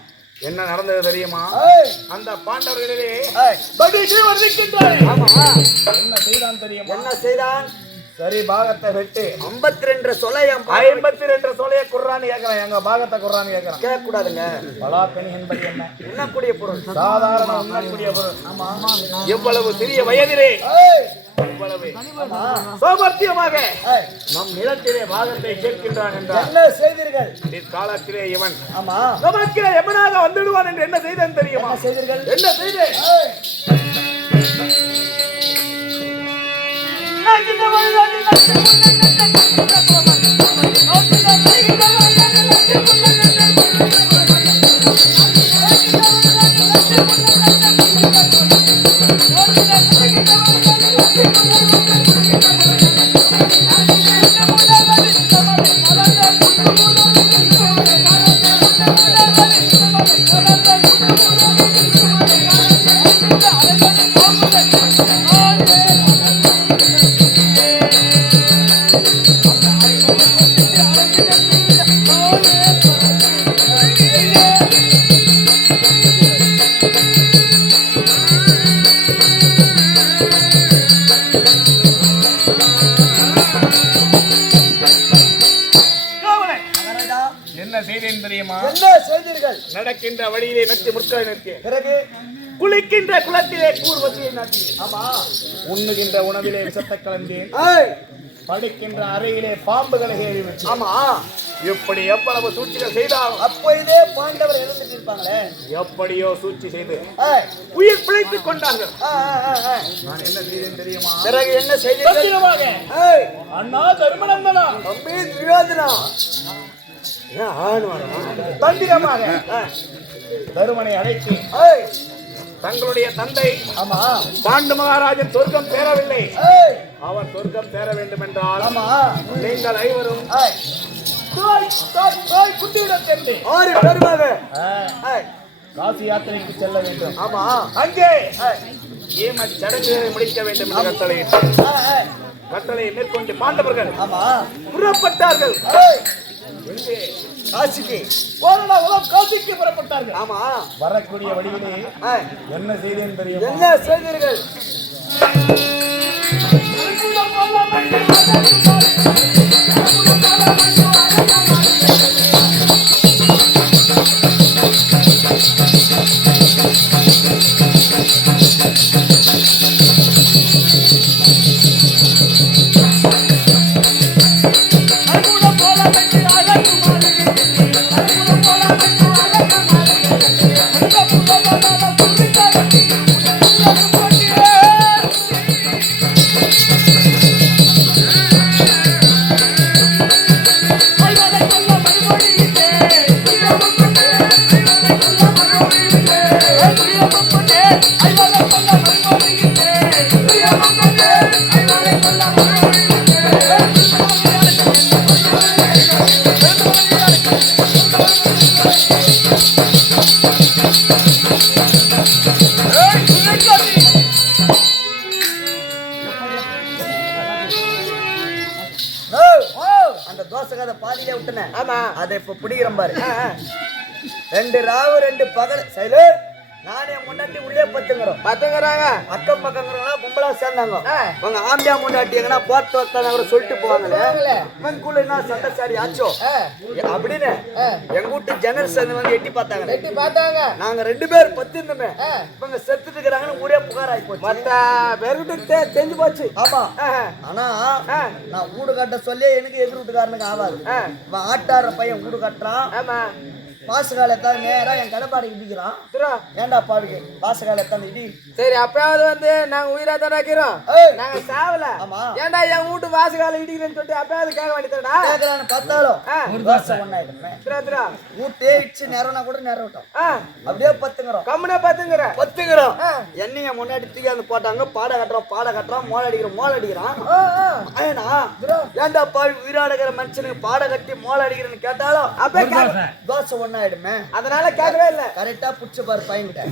என்ன நடந்தது தெரியுமா? அந்த பாண்டவர்களிலே ஆமா. என்ன செய்தான் தெரியுமா? என்ன செய்தான்? சரி, பாகத்தை வெட்டு. 52 சொலையம் 52 சொலைய குர்ரான்னு கேட்கிறான். எங்க பாகத்தை குர்ரான்னு கேட்கிறான். கேட்க கூடாதுங்க. பலாக்கனி என்பது என்ன? உண்ணக்கூடிய பொருள். சாதாரண உண்ணக்கூடிய பொருள். எவ்வளவு சிறிய வயதிலே இவ்வளவு சாமர்த்தியமாக நம் நிலத்திலே பாகத்தை கேட்கின்றான் என்றால் என்ன செய்தீர்கள்? இக்காலத்திலே இவன் ஆமா. நமக்கு எவனாக வந்துடுவான் என்று என்ன செய்தான் தெரியுமா? என்ன செய்தீர்கள்? என்ன செய்தேன்? என்ன செய்தேன் தெரியுமா? என்ன செய்தீர்கள்? நடக்கின்ற வழியிலே நட்டு முற்களை நிற்க, பிறகு குளிக்கின்ற குளத்திலே கூர்வத்தியை நாட்டி, ஆமா. உண்ணுகின்ற உணவிலே விஷத்தை கலந்தேன், படுக்கின்ற அறையிலே பாம்புகளை ஏறி விட்டு, ஆமா. இப்படி எவ்வளவு சூழ்ச்சிகள் செய்தாலும் அப்போ இதே பாண்டவர் எழுந்துட்டு இருப்பாங்களே, எப்படியோ சூழ்ச்சி செய்து உயிர் பிழைத்துக் கொண்டார்கள். நான் என்ன செய்தேன் தெரியுமா? பிறகு என்ன செய்தீர்கள்? பத்திரமாக அண்ணா தர்மநந்தனா தம்பி துரியோதனா ஏன் ஆணுவானா? தந்திரமாக தருமனை அழைத்து தங்களுடைய தந்தை ஆமா. பாண்டு மகாராஜன் சொர்க்கம் சேரவில்லை, அவர் சொர்க்கம் சேர வேண்டும் என்றால் ஆமா. நீங்கள் ஐவரும் குட்டியிடம் சென்று 6 பேருமாக காசி யாத்திரைக்கு செல்ல வேண்டும். ஆமா. அங்கே ஏம சடங்குகளை முடிக்க வேண்டும் என்று கட்டளையிட்டு கட்டளையை மேற்கொண்டு பாண்டவர்கள் ஆமா. புறப்பட்டார்கள். எங்கே? காசிக்கு. காசிக்கு புறப்பட்டார்கள். ஆமா. வரக்கூடிய வழியிலே என்ன செய்தேன் தெரியுமா? என்ன செய்தீர்கள்? அந்த தோசை கதை பாதியிலே விட்டுனேன். ஆமா. அதை இப்ப பிடிக்கிறேன் பாரு. 2 ராவு 2 பகல் சைலர். நானே முன்னாடி உள்ளே பத்துங்கிறாங்க. அக்கம் பக்கங்கிறவங்களா கும்பலா சேர்ந்தாங்க. உங்க ஆம்பியா முன்னாடி எங்கன்னா போட்டு வைக்காத கூட சொல்லிட்டு போவாங்களே, இவனுக்குள்ள என்ன சண்டை ஆச்சோ அப்படின்னு எங்க வீட்டு ஜன்னல் சேர்ந்து வந்து எட்டி பார்த்தாங்க. நாங்க 2 பேர் பத்திருந்தோமே, இவங்க செத்துட்டு இருக்கிறாங்கன்னு ஊரே புகார் ஆகி போச்சு. மத்த பேருக்கிட்ட தெரிஞ்சு போச்சு. ஆமா. ஆனா நான் வீடு கட்ட சொல்லி எனக்கு எதிர் வீட்டுக்காரனுக்கு ஆகாது. இவன் ஆட்டாடுற பையன் வீடு கட்டுறான். ஆமா. வாசகாலத்தான் நேரா என் கடப்பாடைக்கு இடிக்கிறான். ஏன்டா பாடுக்கு வாசகாலத்தான் இடி. சரி அப்பயாவது வந்து நாங்க உயிரா தான் இருக்கிறோம், நாங்க சாவல. ஏன்டா என் வீட்டு வாசகால இடிக்கிறேன்னு சொல்லிட்டு அப்பயாவது கேட்க வேண்டியதுடா. கேட்கலான்னு பார்த்தாலும் தோசை ஒண்ணாயிடுமே. வீட்டே இடிச்சு நேரம்னா கூட நேரம் விட்டோம். அப்படியே பத்துங்கிறோம். கம்முனே பத்துங்கிறோம். என்னைய முன்னாடி தூக்கி அந்த போட்டாங்க. பாட கட்டுறோம் மோள அடிக்கிறான். ஏன்டா பாவி உயிராடுகிற மனுஷனுக்கு பாட கட்டி மோள அடிக்கிறேன்னு கேட்டாலும் அப்ப தோசை ஒண்ணாயிடுமே. அதனால கேட்கவே இல்லை. கரெக்டா புடிச்ச பாரு பையன்கிட்ட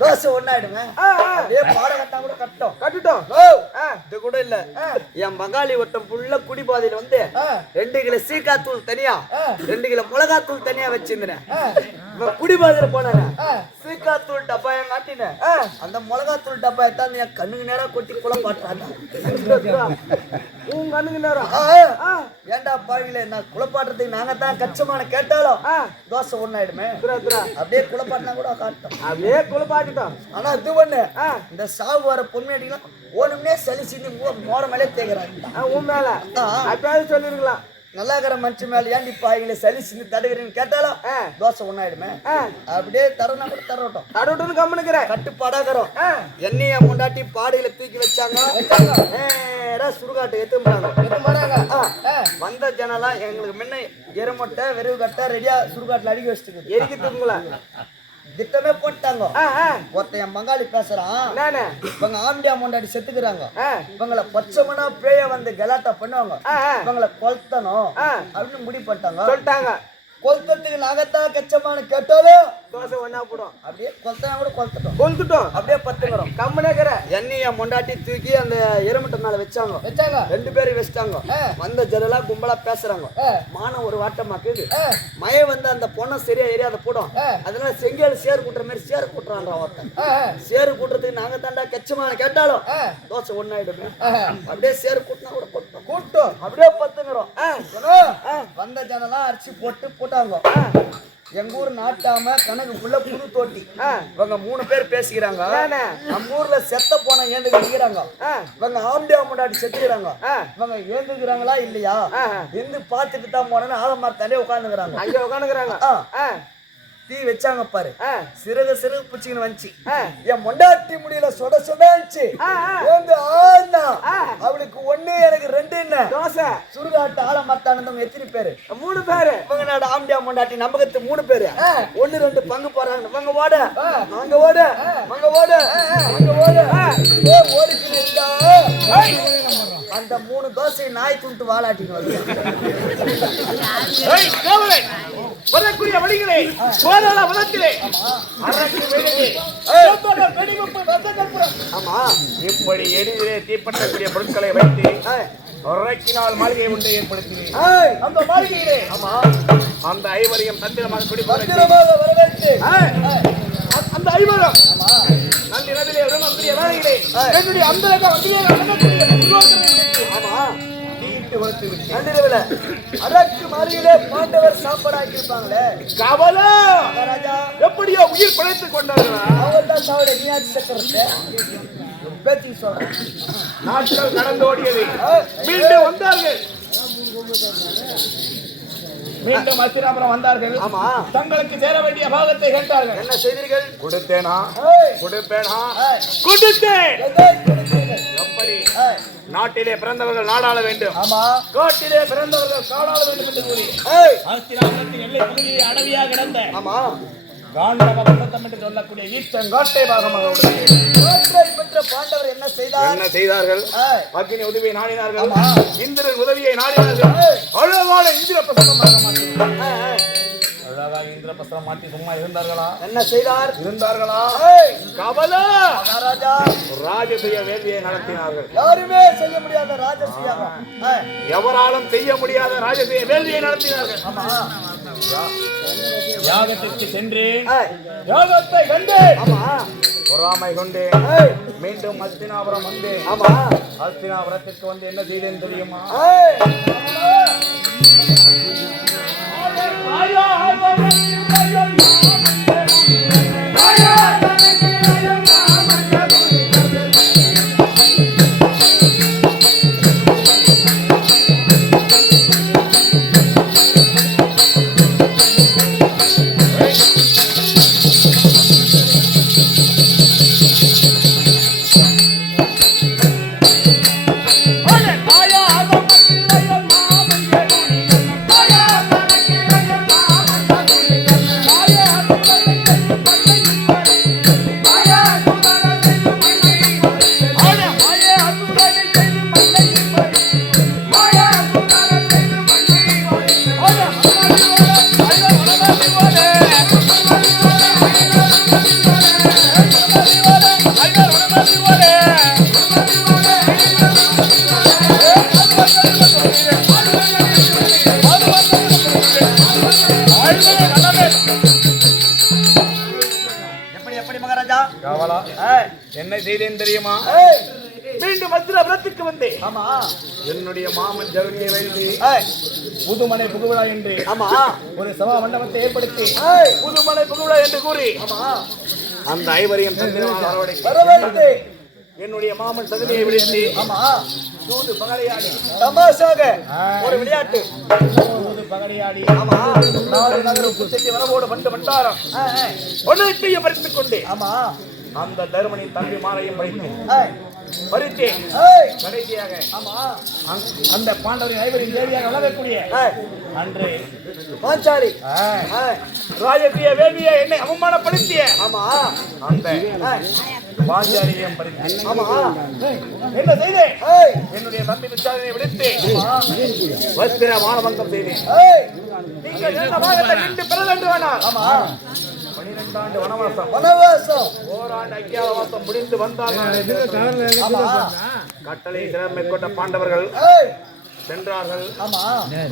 தோசை ஒண்ணாயிடுமே. அப்படியே பாட கட்டா கூட கட்டுட்டோம். இது கூட இல்ல, என் பங்காளி ஒருத்தன் புள்ள குடிபாதையில வந்து 2 கிலோ சீக்காத்தூள் தனியா 2 கிலோ மிளகாத்தூள் தனியா வச்சிருந்தேன். குடிபாதையில போனாங்க. சீக்காத்தூள் டப்பாயம் காட்டினேன். அந்த மிளகாத்தூள் டப்பாயை தான் என் கண்ணுக்கு நேரா கொட்டி குளம் பாட்டுறாங்க. உன் கண்ணுக்கு நேரம். ஏன்டா பாவில நான் குளப்பாட்டுறதுக்கு நாங்க தான் கச்சமான கேட்டாலும் தோசை ஒண்ணாயிடுமே. அப்படியே குளப்பாட்டினா கூட காட்டோம். அப்படியே குளப்பாட்டிட்டோம். ஆனா இது பண்ணு, இந்த சாவு வர பொன்மேடிலாம் ஒண்ணுமே சளி சிந்தி மோர மேலே தேய்க்கிறாங்க. உன் மேல அப்பயாவது சொல்லிருக்கலாம். நல்லா இருக்கிற மனுஷன் மேல ஏன் இப்ப அவங்கள சளி சிந்தி தடுக்கிறேன்னு கேட்டாலும் தோசை ஒண்ணாயிடுமே. அப்படியே தரனா கூட தரட்டும் கம்முனுக்குற கட்டுப்பாடாகிறோம். எண்ணெய முண்டாட்டி பாடையில தூக்கி வச்சாங்க. சுடுகாட்டு எத்துறாங்க. வந்த ஜனலாம் எங்களுக்கு முன்ன எருமட்டை வெறுவு கட்டை ரெடியா சுடுகாட்டுல அடிக்க வச்சுட்டு எரிக்கிறதுங்களா திட்டமே போட்டாங்க. ஒருத்த என் பங்காளி பேசுறான். இவங்க ஆம்பியா முண்டாடி செத்துக்கிறாங்க. இவங்களை பச்சைமனா பேய வந்து கலாட்டா பண்ணுவாங்க. இவங்களை கொளுத்தணும் அப்படின்னு முடிவு பண்ணிட்டாங்க. கொளுத்தத்துக்கு நாகத்தான் கச்சமான கேட்டாலும் தோசை ஒண்ணா போடும். அப்படியே கொளுத்தனா கூட கொளுத்துட்டோம். அப்படியே பத்துக்கிறோம். கம்முனேக்கிற எண்ணெய முண்டாட்டி தூக்கி அந்த எருமட்டை மேல வச்சாங்க. 2 பேரும் வச்சிட்டாங்க. வந்த ஜனலாம் கும்பலா பேசுறாங்க. மானம் ஒரு வாட்டமாக்குது. மழை வந்து அந்த பொண்ணை சரியா எரியாத போடும். அதனால செங்கல் சேரு கூட்டுற மாதிரி சேரு கூட்டுறான் ஒருத்தன். சேரு கூட்டுறதுக்கு நாங்க தாண்டா கச்சமான கேட்டாலும் தோசை ஒண்ணாயிடுமே. அப்படியே சேரு கூட்டினா கூட கூட்டும். அப்படியே பத்துக்கிறோம். வந்த ஜனலாம் அரிசி போட்டாங்க. எங்க ஊர் நாட்டாம கணக்குள்ள புது தோட்டி. இவங்க 3 பேர் பேசிக்கிறாங்க. நம்ம ஊர்ல செத்த போன ஏந்துக்கிறாங்க. இவங்க ஆம்பியா முன்னாடி செத்துக்கிறாங்க. இவங்க ஏந்துக்கிறாங்களா இல்லையா எந்து பாத்துட்டு தான் போனேன்னு ஆலமரத்தாலே உட்காந்துக்கிறாங்க. தீ வச்சாங்க பாரு. சிறுக புச்சின்னு வந்துச்சு. என் மொண்டாட்டி முடியல சொட சொடாச்சு. அவளுக்கு 1 எனக்கு 2 என்ன தோசை சுடுகாட்டு ஆலமரத்தானவங்க எத்தனை பேரு? 3 பேரு. இவங்க நாடு ஆம்பியா மொண்டாட்டி நம்பகத்து 3 பேரு. 1 2 பங்கு போறாங்க. இவங்க ஓட அங்க ஓட அந்த 3 தோசை நாய் துண்டு வாலாட்டின்னு வருது. வரக்கூடிய வழிகளே சோதர வனத்திலே இப்படி எளிதிலே தீப்பற்றக்கூடிய பொருட்களை வைத்து உரைக்கினால் மாளிகை ஒன்றை ஏற்படுத்தினேன். அந்த மாளிகையிலே அந்த ஐவரையும் தந்திரமாக குடிப்பதற்கு அந்த ஐவரம் நன்னிரவிலே உடம்புடைய வேலையிலே என்னுடைய அந்த அதற்கு மாளிகையிலே பாண்டவர் சாப்பாடாக்கி இருப்பாங்களே. கவலை ராஜா எப்படியோ உயிர் பிழைத்துக் கொண்டார்களா? அவர் தான் சாவுடைய நீயாட்சி சக்கரத்தை பேச்சு சொல்றேன். நாட்கள் கடந்து ஓடியது. மீண்டும் வந்தார்கள். மீண்டும் அத்திராபுரம் வந்தார்கள். தங்களுக்கு சேர வேண்டிய பாகத்தை கேட்டார்கள். என்ன செய்தீர்கள்? கொடுத்தேனா? கொடுத்தேன். எப்படி நாட்டிலே பிறந்தவர்கள் நாடாள வேண்டும், காட்டிலே பிறந்தவர்கள் காடாள வேண்டும் என்று கூறி அஸ்தினாபுரத்தின் எல்லை பகுதியை அடவியாக கிடந்த காண்டவ பர்வதம் என்று சொல்லக்கூடிய ஈச்சங்காட்டை பாகமாக பெற்ற பாண்டவர் என்ன செய்தார்கள்? அக்னி உதவியை நாடினார்கள். இந்திரன் உதவியை நாடினார்கள். அழகான இந்திர பிரசனமாக மாற்றினார்கள். அழகாக இந்திர பிரசனம் மாற்றி சும்மா இருந்தார்களா? என்ன செய்தார்? கவலா மகாராஜா ராஜசுய வேள்வியை நடத்தினார்கள். யாருமே செய்ய முடியாத ராஜசுயாக, எவராலும் செய்ய முடியாத ராஜசுய வேள்வியை நடத்தினார்கள். யாகத்திற்கு சென்றேன், யாகத்தை கண்டேன், பொறாமை கொண்டேன். மீண்டும் அஸ்தினாபுரம் வந்தேன். அஸ்தினாபுரத்திற்கு வந்து என்ன செய்தேன் தெரியுமா? கவலா என்ன செய்தேன் தெரியுமா? மீண்டும் வஜ்ரபுரத்துக்கு வந்தேன். ஆமா என்னுடைய மாமன் ஜவுனியை வைத்து புதுமனை புகுவிழா என்று ஆமா ஒரு சபா மண்டபத்தை ஏற்படுத்தி ஏய் புதுமனை புகுவிழா என்று கூறி ஆமா அந்த ஐவரையும் தந்திரமாக வரவேற்று என்னுடைய மாமன் சகதியை விடுத்து ஆமா தூது பகடையாடி தமாஷாக ஒரு விளையாட்டு தூது பகடையாடி ஆமா நாடு நகரம் புத்தட்டி வரவோடு பண்டு பண்டாரம் ஒன்றையும் பறித்துக் கொண்டு ஆமா அந்த தருமனின் தம்பி மாலையும் பறித்தேன் ஏய் பறித்தேன். ஏய் கடைசியாக ஆமா அந்த பாண்டவரின் ஐவரின் தேவியாக வளரக்கூடிய ஏய் அன்று பாஞ்சாலி ஏய் ராஜசிய வேதிய என்னை அவமானப்படுத்திய ஆமா அந்த ஏய் பாஞ்சாலியம் பறித்தேன். ஆமா என்ன செய்தேன்? ஏய் என்னுடைய தம்பி துச்சாதனை விடுத்து வஸ்திர மானபங்கம் செய்தேன். ஏய் நீங்கள் என்ன பாகத்தை நின்று பெற வேண்டும் வேணாம். ஆமா 12 ஆண்டு வனவாசம் வனவாசம் ஓராண்டு அக்கியாவாசம் முடிந்து வந்தால் ஆமா கட்டளை சிறப்பு மேற்கொண்ட பாண்டவர்கள் ஏய் சென்றார்கள். ஆமா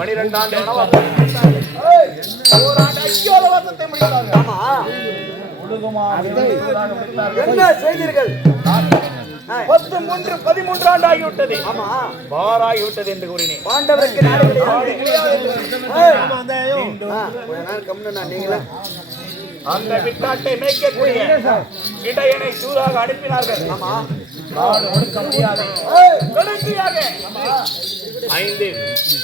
12 ஆண்டு வனவாசம் ஏய் ஓராண்டு அக்கியாவாசத்தை முடித்தார்கள். ஆமா உலகமா என்ன செய்தீர்கள்? 13 ஆண்டு ஆகிவிட்டது. ஆமா பாராகிவிட்டது என்று கூறினேன். பாண்டவருக்கு நாடு நாடு கிடையாது. கிடையாது. ஏய் மீண்டும் கொஞ்ச நாள் கம்முனா நீங்களா அந்த விட்டாட்டை மேய்க்கக்கூடிய இடையனை சூறாக அனுப்பினார்கள். ஆமா நாடு ஒடுக்க முடியாது. ஏய் கடைசியாக 5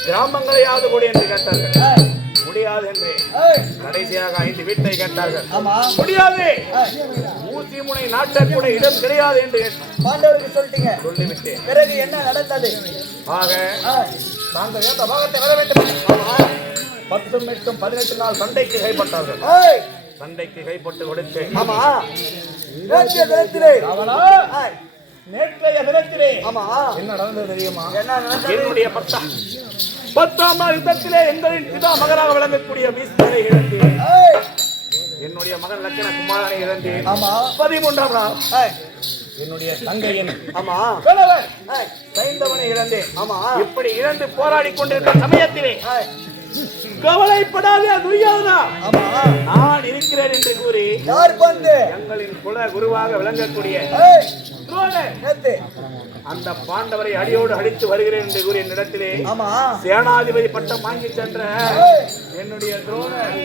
கிராமங்களையாவது கொடு என்று கேட்டார்கள். ஏய் முடியாது என்று ஏய் கடைசியாக 5 வீட்டை கேட்டார்கள். ஆமா முடியாது. ஏய் ஊசி முனை நாட்டக்கூட இடம் கிடையாது என்று பாண்டவருக்கு சொல்லிட்டீங்க. சொல்லிவிட்டேன். பிறகு என்ன நடந்தது? ஆக ஏய் தாங்கள் ஏற்ற பாகத்தை வர வேண்டும். ஆமா 10 மட்டும் 18 நாள் சண்டைக்கு கைப்பட்டார்கள். ஏய் சண்டைக்கு கைப்பட்டு கொடுத்து ஆமா நேற்றைய தினத்திலே அவனா ஏய் நேற்றைய தினத்திலே ஆமா என்ன நடந்தது தெரியுமா? என்ன நடந்தது? என்னுடைய 10ஆம் நாள் யுத்தத்திலே எங்களின் பிதா மகனாக விளங்கக்கூடிய பீஷ்மரை இழந்து ஏய் என்னுடைய மகன் லட்சண குமாரனை இழந்து ஆமா 13ஆம் நாள் ஏய் என்னுடைய தங்கையின் ஆமா கணவன் ஏய் சைந்தவனை இழந்தேன். ஆமா இப்படி இழந்து போராடி கொண்டிருக்கிற சமயத்திலே ஏய் கவலைப்படாதே துரியோதனா, ஆமா நான் இருக்கிறேன் என்று கூறி யார் வந்து? எங்களின் குல குருவாக விளங்கக்கூடிய ஏய் துரோணர் நேத்து அந்த பாண்டவரை அடியோடு அடித்து வருகிறேன் என்று கூறிய இடத்திலே ஆமா சேனாதிபதி பட்டம் வாங்கி சென்ற ஏய் என்னுடைய துரோணர்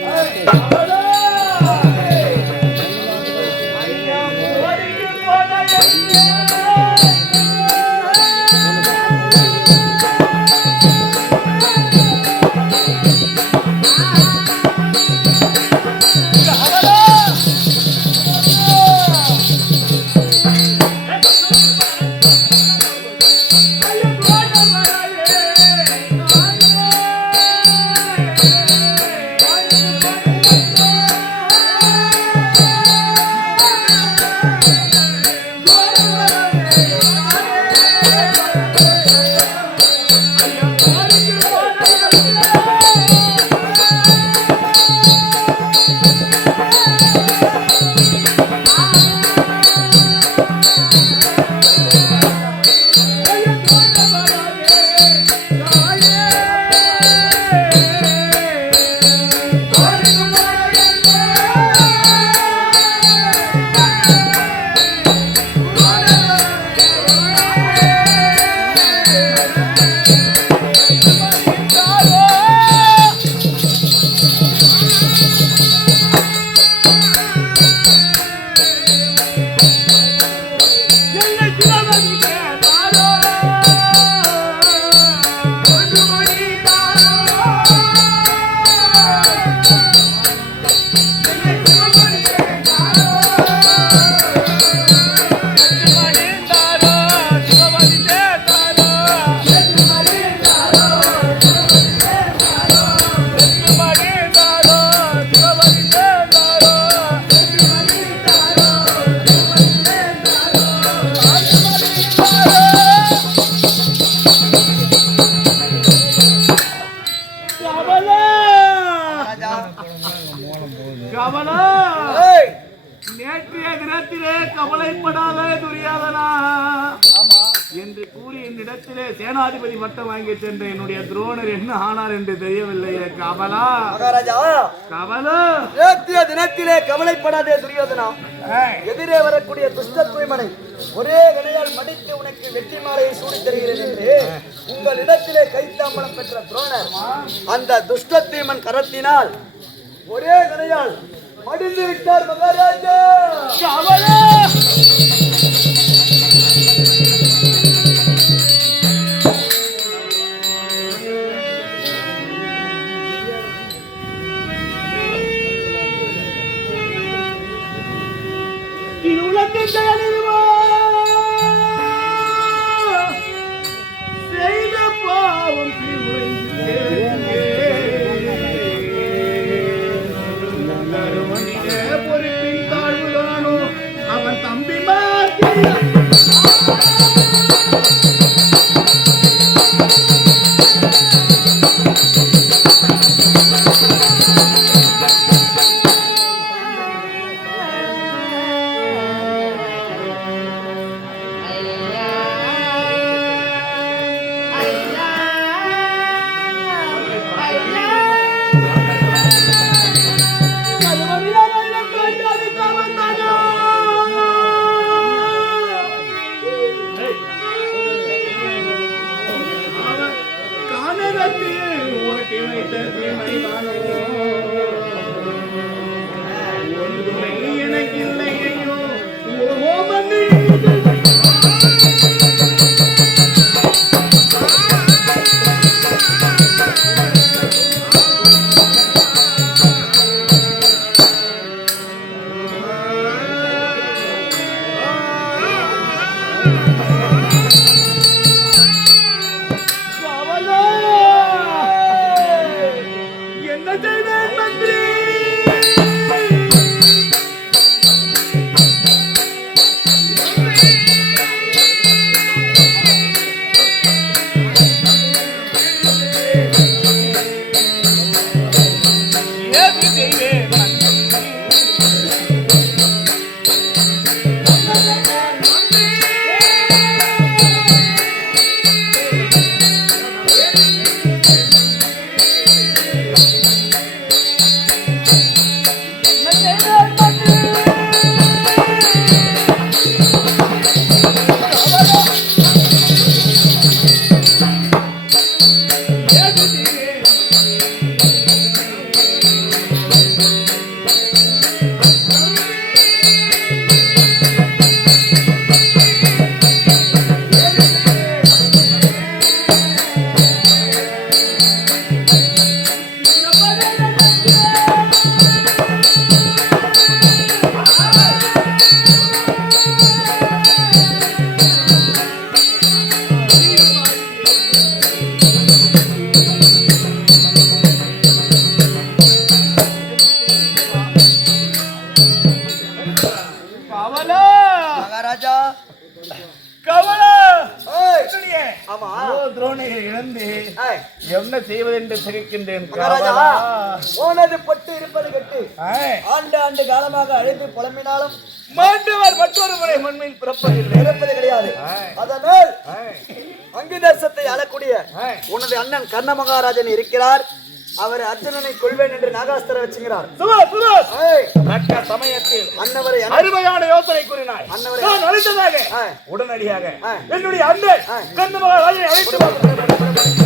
கவலா ஏய் நேற்றைய தினத்திலே கவலைப்படாத துரியோதனா, ஆமா என்று கூறி என்னிடத்திலே சேனாதிபதி பட்டம் வாங்கி சென்ற என்னுடைய துரோணர் என்ன ஆனார் என்று தெரியவில்லையே. கவலா மகாராஜா, கவலா, நேற்றைய தினத்திலே கவலைப்படாதே துரியோதனா. எதிரே வரக்கூடிய துஷ்ட தூய்மனை ஒரே வினையால் மடித்து உனக்கு வெற்றி மாலையை சூடித் தருகிறேன் என்று உங்களிடத்திலே கைத்தாம்பலம் பெற்ற துரோணர் அந்த துஷ்ட தூய்மன் கரத்தினால் ஒரே வினையால் மடிந்து விட்டார் மகாராஜா. கவலா. செய்த பாவம் பொறுப்பின் தாழ்வுதானோ அவன் தம்பி எனக்கு இல்லையோ என்ன செய்வேன் மந்திரி? ஏது செய்வேன் மகாராஜா, கவலா. ஆமா துரோணியை இழந்து ஏய், என்ன செய்வதென்று தெரிவிக்கின்றேன். மகாராஜா, போனது பட்டு இருப்பது கட்டு. ஏய், ஆண்டு ஆண்டு காலமாக அழைத்து புலம்பினாலும் மாண்டவர் மற்றொரு முறை மண்ணில் பிறப்பதில்லை. இருப்பது கிடையாது. அதனால் ஏய், அங்கு தேசத்தை ஆளக்கூடிய ஏய், உனது அண்ணன் கர்ண மகாராஜன் இருக்கிறார். அவர் அர்ஜுனனை கொள்வேன் என்று நாகாஸ்திரம் வச்சுகிறார். சுபாஷ், சுபாஷ். ஏய், தக்க சமயத்தில் அன்னவரை அருமையான யோசனை கூறினாய். அன்னவரை நான் அழைத்ததாக ஏய், உடனடியாக ஏய், என்னுடைய அண்ணன் கர்ண மகாராஜனை அழைத்து வா.